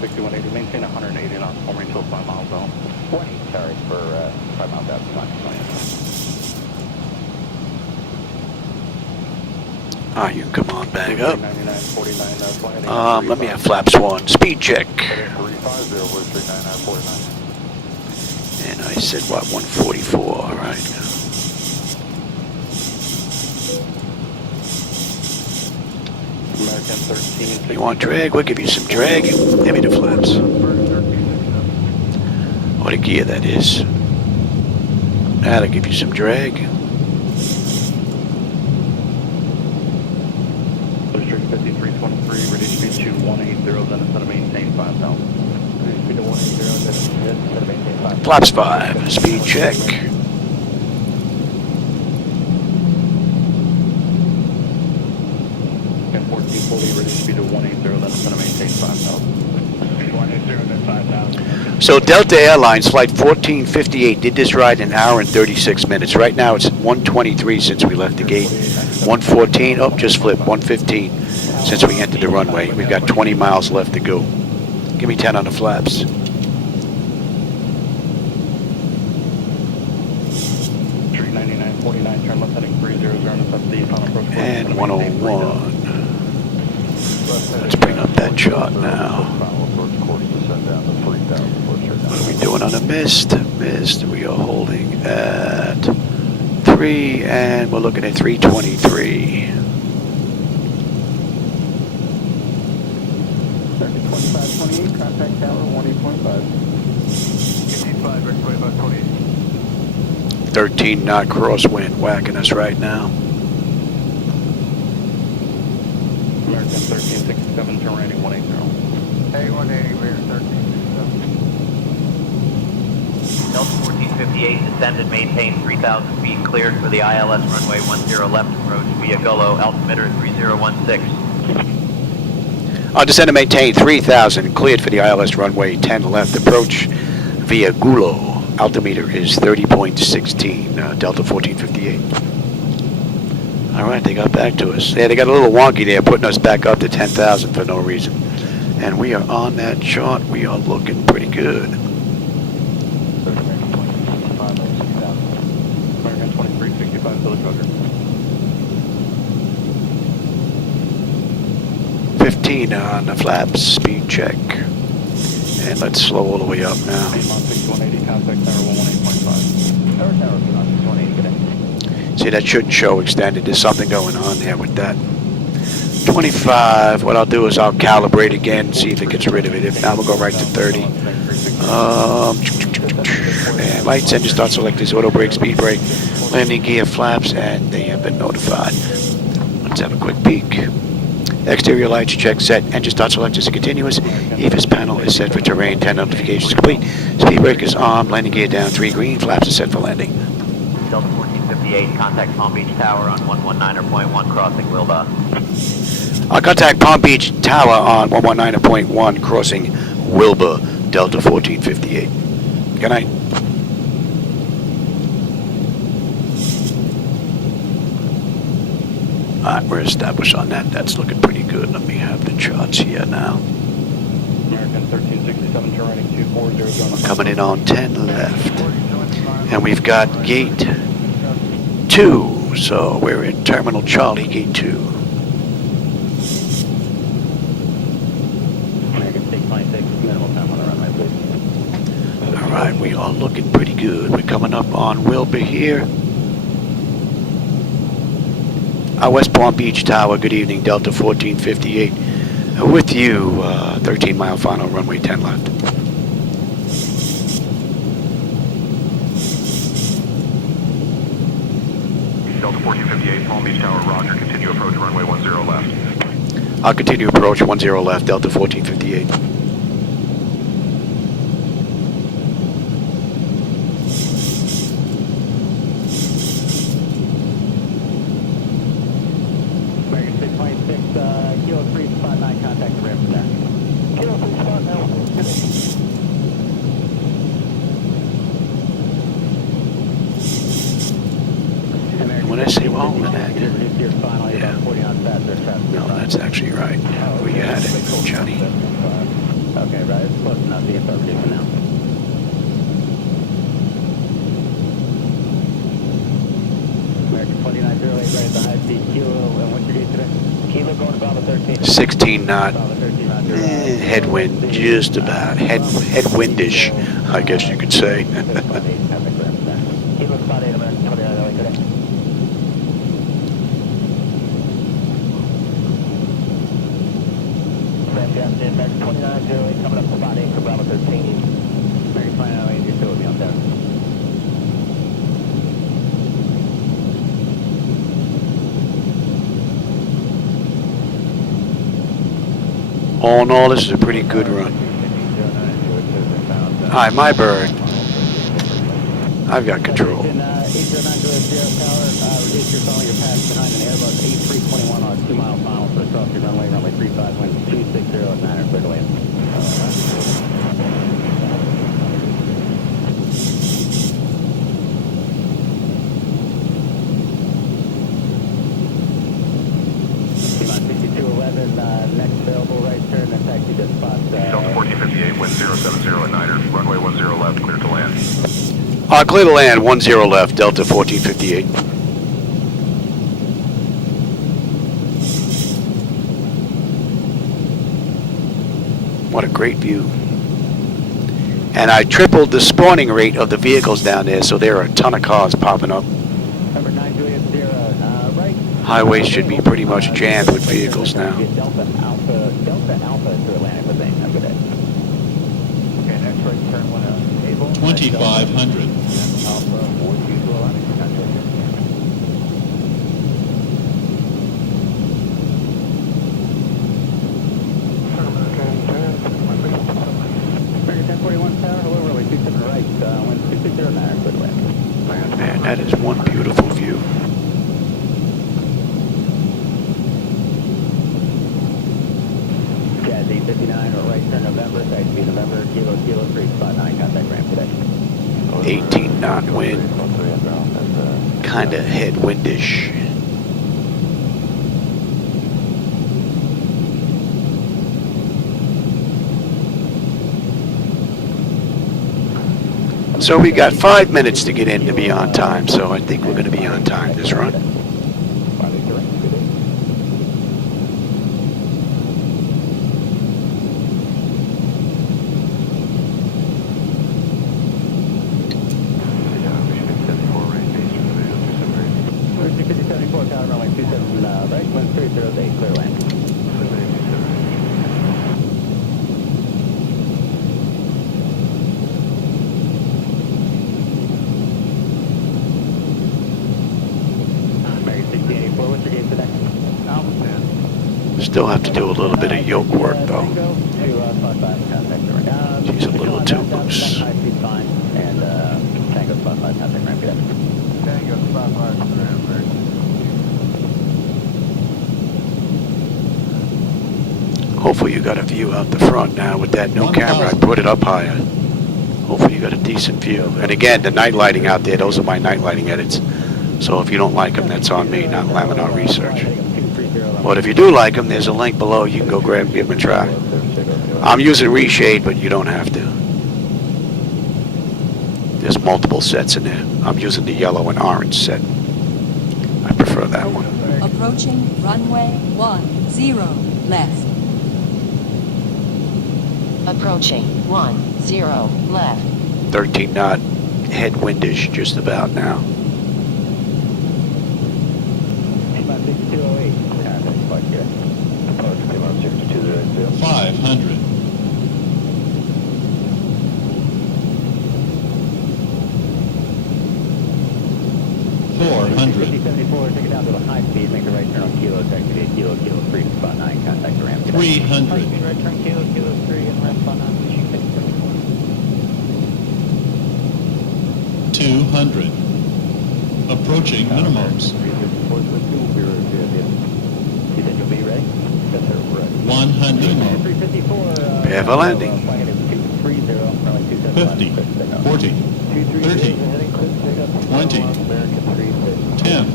6180, maintain 180 knots for me until 5 miles zone. 180, sorry, for 5 miles out to 9 You can come on back up. Let me have flaps 1. Speed check. And I said, what, 144, all right. You want drag? We'll give you some drag. Give me the flaps. What a gear that is. That'll give you some drag. District 5323, ready speed to 180, then instead of maintain 5,000. Ready speed to 180, then instead of maintain 5,000. Flaps 5, speed check. And 1440, ready speed to 180, then instead of maintain 5,000. 180, then 5,000. So Delta Airlines Flight 1458 did this ride in an hour and 36 minutes. Right now it's 1:23 since we left the gate. 1:14, oh, just flipped, 1:15 since we entered the runway. We've got 20 miles left to go. Give me 10 on the flaps. And 101. Let's bring up that chart now. What are we doing on a mist? Mist, we are holding at 3, and we're looking at 323. 2528, contact tower 18.5. 55, 2528. 13 knot crosswind whacking us right now. American 1367, turn rating 180. Hey, 180, we're 1367. Delta 1458, descend and maintain 3,000 feet cleared for the ILS runway 10 left approach via Golo, altimeter 3016. Descend and maintain 3,000 cleared for the ILS runway 10 left approach via Gulo. Altimeter is 30.16, Delta 1458. All right, they got back to us. Yeah, they got a little wonky there, putting us back up to 10,000 for no reason. And we are on that chart. We are looking pretty good. American 2365, Village Roger. 15 on the flaps, speed check. And let's slow all the way up now. 180, contact tower 118.5. Tower 180, good day. See, that shouldn't show extended. There's something going on there with that. 25, what I'll do is I'll calibrate again and see if it gets rid of it. If not, we'll go right to 30. And lights, engine start selectors, auto brake, speed brake, landing gear, flaps, and they have been notified. Let's have a quick peek. Exterior lights check set, engine start selectors are continuous. EFIS panel is set for terrain, 10 notifications complete. Speed brake is on, landing gear down, 3 green, flaps are set for landing. Delta 1458, contact Palm Beach Tower on 119.1 crossing Wilbur. I'll contact Palm Beach Tower on 119.1 crossing Wilbur, Delta 1458. Good night. Alright, we're established on that. That's looking pretty good. Let me have the charts here now. American 1367, turn rating 240. Coming in on 10 left. And we've got gate 2. So we're in Terminal Charlie, gate 2. American 696, minimal time on the runway, please. Alright, we are looking pretty good. We're coming up on Wilbur here. West Palm Beach Tower, good evening, Delta 1458. With you, 13 mile final, runway 10 left. Delta 1458, Palm Beach Tower, roger. Continue approach runway 10 left. I'll continue approach 10 left, Delta 1458. American 626, Kilo 3, spot 9, contact the ramp from there. Kilo 3, spot 9, When I say wrong with that, yeah. No, that's actually right. Where you had it, Johnny. Okay, right, it's close enough. The info reducing now. American 2908, right at the high speed, Kilo, and what's your gauge today? Kilo going to Bravo 13. 16 knot. Headwind, just about. Headwindish, I guess you could say. Kilo spot 8, American 2908 today. American 2908 coming up to spot 8 for Bravo 13. American 2908, you're still with me on there. All in all, this is a pretty good run. Hi, my bird. I've got control. 809 tower, reduce your phone, your pass behind an Airbus 8321 on a 2 mile final for across your runway 35, wind 260 at 900 clear to land. T-minus 6211, next available right turn, then taxi to spot. Delta 1458, wind 070 at 9er, runway 10 left, clear to land. Clear to land, 10 left, Delta 1458. What a great view. And I tripled the spawning rate of the vehicles down there, so there are a ton of cars popping up. Number 9280, right. Highways should be pretty much jammed with vehicles now. Delta Alpha to Atlantic, I think. Have a good day. Okay, next right turn 1 able. 2500. Alpha 42 to Atlantic. American 1041 tower, hello, runway 27 right, wind 260 at 900 clear to land. Man, that is one beautiful view. Jazz 859 or right turn November, taxi November, Kilo 3, spot 9, contact ramp today. 18 knot wind. Kinda headwindish. So we got 5 minutes to get in to be on time, so I think we're going to be on time this run. Still have to do a little bit of yoke work though. She's a little too loose. Hopefully you got a view out the front now with that new camera. I put it up higher. Hopefully you got a decent view. And again, the night lighting out there, those are my night lighting edits. So if you don't like them, that's on me, not Laminar Research. But if you do like them, there's a link below. You can go grab and give them a try. I'm using reshade, but you don't have to. There's multiple sets in there. I'm using the yellow and orange set. I prefer that one. Approaching runway 10 left. Approaching 10 left. 13 knot headwindish just about now. 6208, contact flight here. Approach 6202. 500. 400. 5074, take it down to a high speed, make a right turn on Kilo, taxi to Kilo, Kilo 3, spot 9, contact the ramp. 300. Right turn Kilo, Kilo 3, and ramp on pushing 674. 200. Approaching minimums. You think you'll be ready? Yes, sir, we're ready. 100. 354. Prepare for landing. 50. 40. 30. 20. 10.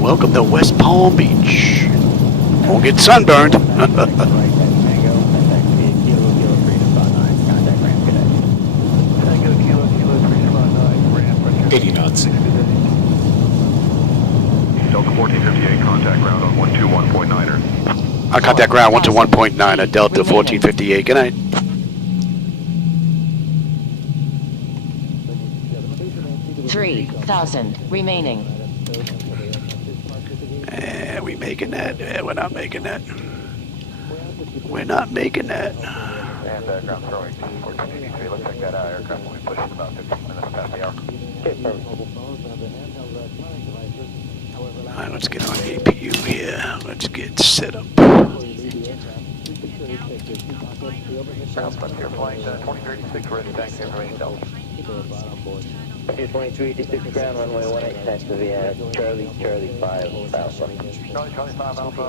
Welcome to West Palm Beach. Won't get sunburned. 80 knots. Delta 1458, contact ground on 121.9er. I contact ground 121.9 at Delta 1458. Good night. Three 3,000 remaining. We making that? We're not making that. We're not making that. And ground throwing 1483. Looks like that aircraft will be pushing about 15 minutes past the hour. Alright, let's get on APU here. Let's get set up. Ground Frontier Flight 2386, ready to taxi information Delta. 2386 ground, runway 18, taxi via Charlie 5 Alpha. Charlie 5 Alpha,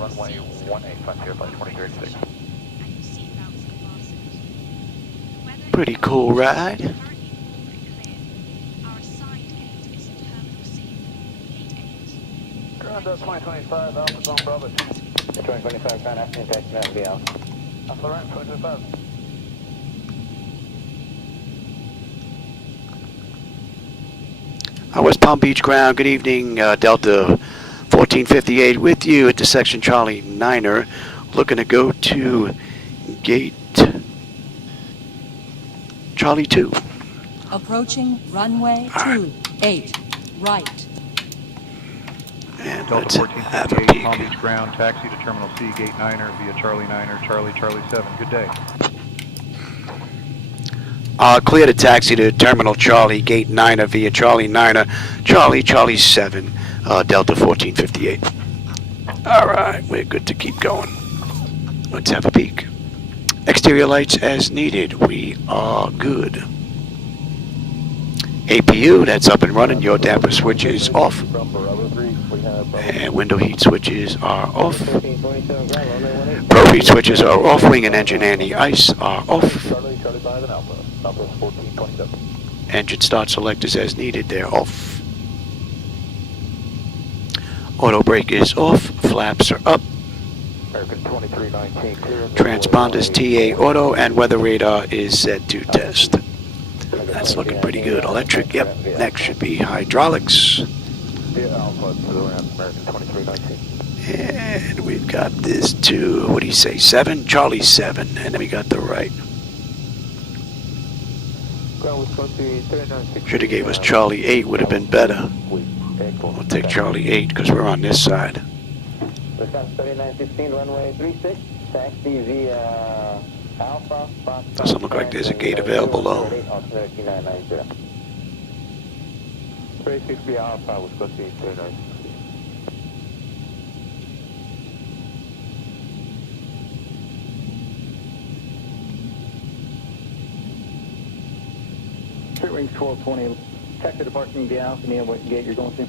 runway 18, Frontier Flight 2386. Pretty cool ride. Ground 2025 Alpha, zone Bravo 2. 2025 ground, afternoon taxi now via Alpha. Alpha right, 2025. West Palm Beach ground, good evening, Delta 1458 with you at the section Charlie 9er, looking to go to gate Charlie 2. Approaching runway 28, right. And Delta let's have a 1458, peek. Palm Beach ground, taxi to Terminal C, gate 9er via Charlie 9er, Charlie 7. Good day. Clear to taxi to Terminal Charlie, gate 9er via Charlie 9er, Charlie 7, Delta 1458. Alright, we're good to keep going. Let's have a peek. Exterior lights as needed. We are good. APU, that's up and running. Your damper switch is off. And window heat switches are off. Pro-heat switches are off. Wing and engine anti-ice are off. Engine start selectors as needed. They're off. Auto brake is off. Flaps are up. Transponders TA auto and weather radar is set to test. That's looking pretty good. Electric, yep. Next should be hydraulics. And we've got this to, what do you say, 7? Charlie 7. And then we got the right. Should have gave us Charlie 8, would have been better. We'll take Charlie 8 because we're on this side. Doesn't look like there's a gate available though. Straight wings 1220, check the departing via Alpha, Neil, what gate you're going to?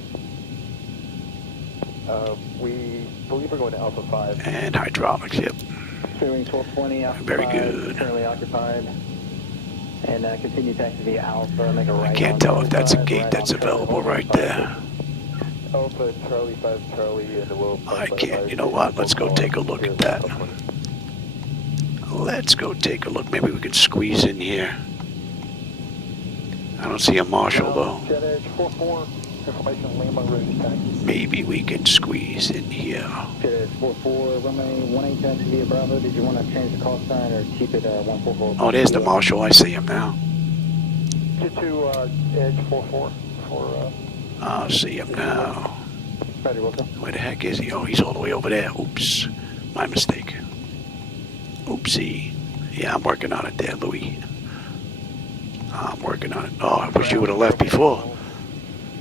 We believe we're going to Alpha 5. And hydraulics, yep. Straight wings 1220, Alpha Very 5, good. currently occupied. And continue taxi via Alpha, make a right. I can't tell if that's a gate that's available right there. Alpha, Charlie 5, Charlie, and the Will. I can't, you know what, let's go take a look at that. Let's go take a look, maybe we could squeeze in here. I don't see a marshal though. Jet Edge 44, Information Lima, ready to taxi. Maybe we can squeeze in here. 44, runway 18 taxi via Bravo. Did you want to change the call sign or keep it 144? Oh, there's the marshal. I see him now. Get to edge 44 for... I see him now. Roger, welcome. Where the heck is he? Oh, he's all the way over there. Oops. My mistake. Oopsie. Yeah, I'm working on it there, Louis. I'm working on it. Oh, I wish you would have left before.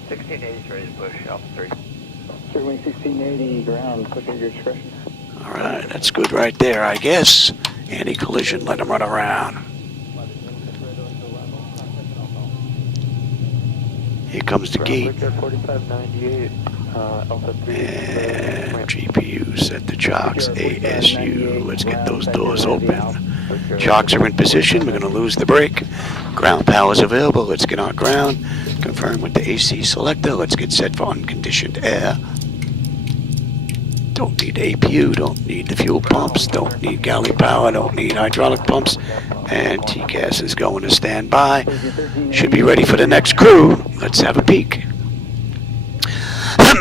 1680 is ready to push, Alpha 3. Sure, wing 1680 ground, quick at your discretion. All right, that's good right there, I guess. Anti-collision, let him run around. Here comes the gate. 4598, Alpha 3. And GPU set the chocks, ASU. Let's get those doors open. Chocks are in position. We're going to lose the brake. Ground power is available. Let's get on ground. Confirm with the AC selector. Let's get set for unconditioned air. Don't need APU. Don't need the fuel pumps. Don't need galley power. Don't need hydraulic pumps. And TCAS is going to stand by. Should be ready for the next crew. Let's have a peek.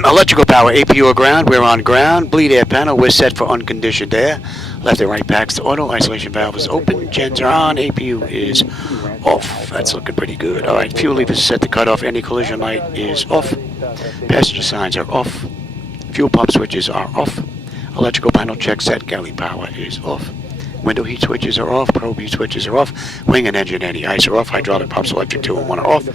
Electrical power, APU or ground. We're on ground. Bleed air panel. We're set for unconditioned air. Left and right packs to auto. Isolation valve is open. Gens are on. APU is off. That's looking pretty good. All right. Fuel lever is set to cut off. Anti-collision light is off. Passenger signs are off. Fuel pump switches are off. Electrical panel check set. Galley power is off. Window heat switches are off. Probe heat switches are off. Wing and engine anti-ice are off. Hydraulic pumps, electric 2 and 1 are off.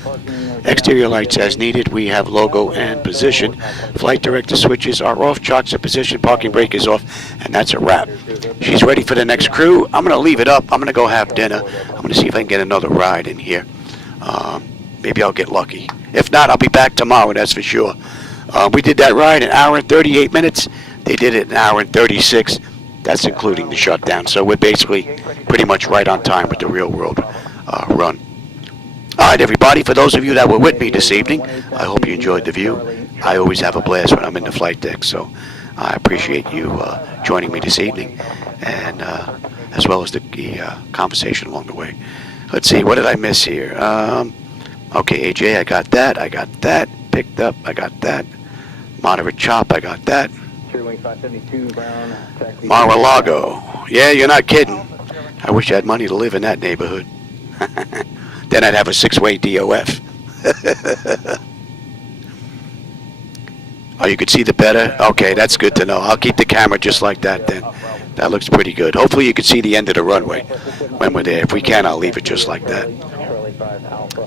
Exterior lights as needed. We have logo and position. Flight director switches are off. Chocks are position. Parking brake is off. And that's a wrap. She's ready for the next crew. I'm going to leave it up. I'm going to go have dinner. I'm going to see if I can get another ride in here. Maybe I'll get lucky. If not, I'll be back tomorrow, that's for sure. We did that ride an hour and 38 minutes. They did it an hour and 36. That's including the shutdown. So we're basically pretty much right on time with the real world run. All right, everybody, for those of you that were with me this evening, I hope you enjoyed the view. I always have a blast when I'm in the flight deck, so I appreciate you joining me this evening, and as well as the conversation along the way. Let's see, what did I miss here? Okay, AJ, I got that. Picked up, I got that. Moderate chop, I got that. Mar-a-Lago. Yeah, you're not kidding. I wish I had money to live in that neighborhood. Then I'd have a 6-way DOF. Oh, you could see the better? Okay, that's good to know. I'll keep the camera just like that then. That looks pretty good. Hopefully you can see the end of the runway when we're there. If we can, I'll leave it just like that.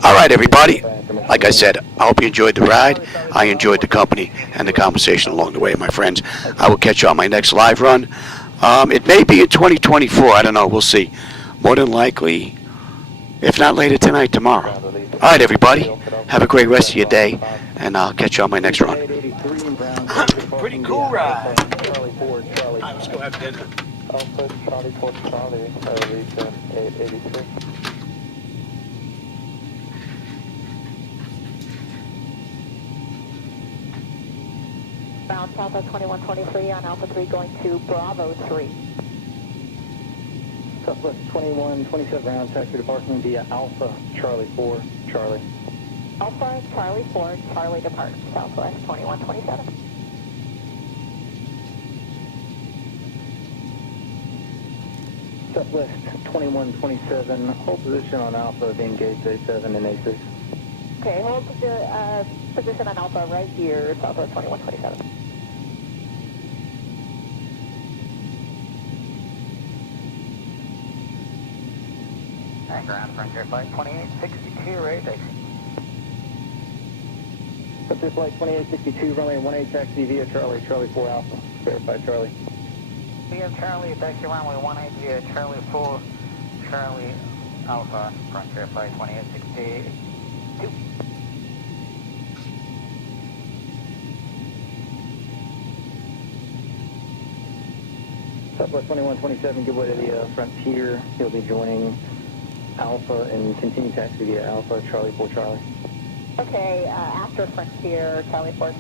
All right, everybody. Like I said, I hope you enjoyed the ride. I enjoyed the company and the conversation along the way, my friends. I will catch you on my next live run. It may be in 2024. I don't know. We'll see. More than likely, if not later tonight, tomorrow. All right, everybody. Have a great rest of your day, and I'll catch you on my next run. Pretty cool ride. All right, let's go have dinner. Alpha Charlie 4 Charlie, region 883. Bound Alpha 2123 on Alpha 3 going to Bravo 3. Southwest 2127 round, taxi departing via Alpha Charlie 4 Charlie. Alpha Charlie 4 Charlie depart, Southwest 2127. Southwest 2127, hold position on Alpha, being gauge A7 and A6. Okay, hold position on Alpha right here, Southwest 2127. And ground frontier flight 2862, right taxi. Frontier flight 2862, runway 18 taxi via Charlie, Charlie 4 Alpha, verified Charlie. Via Charlie, taxi runway 18 via Charlie 4, Charlie Alpha, frontier flight 2862. Southwest 2127, give way to the Frontier. He'll be joining Alpha and continue taxi via Alpha, Charlie 4 Charlie. Okay, after Frontier, Charlie 4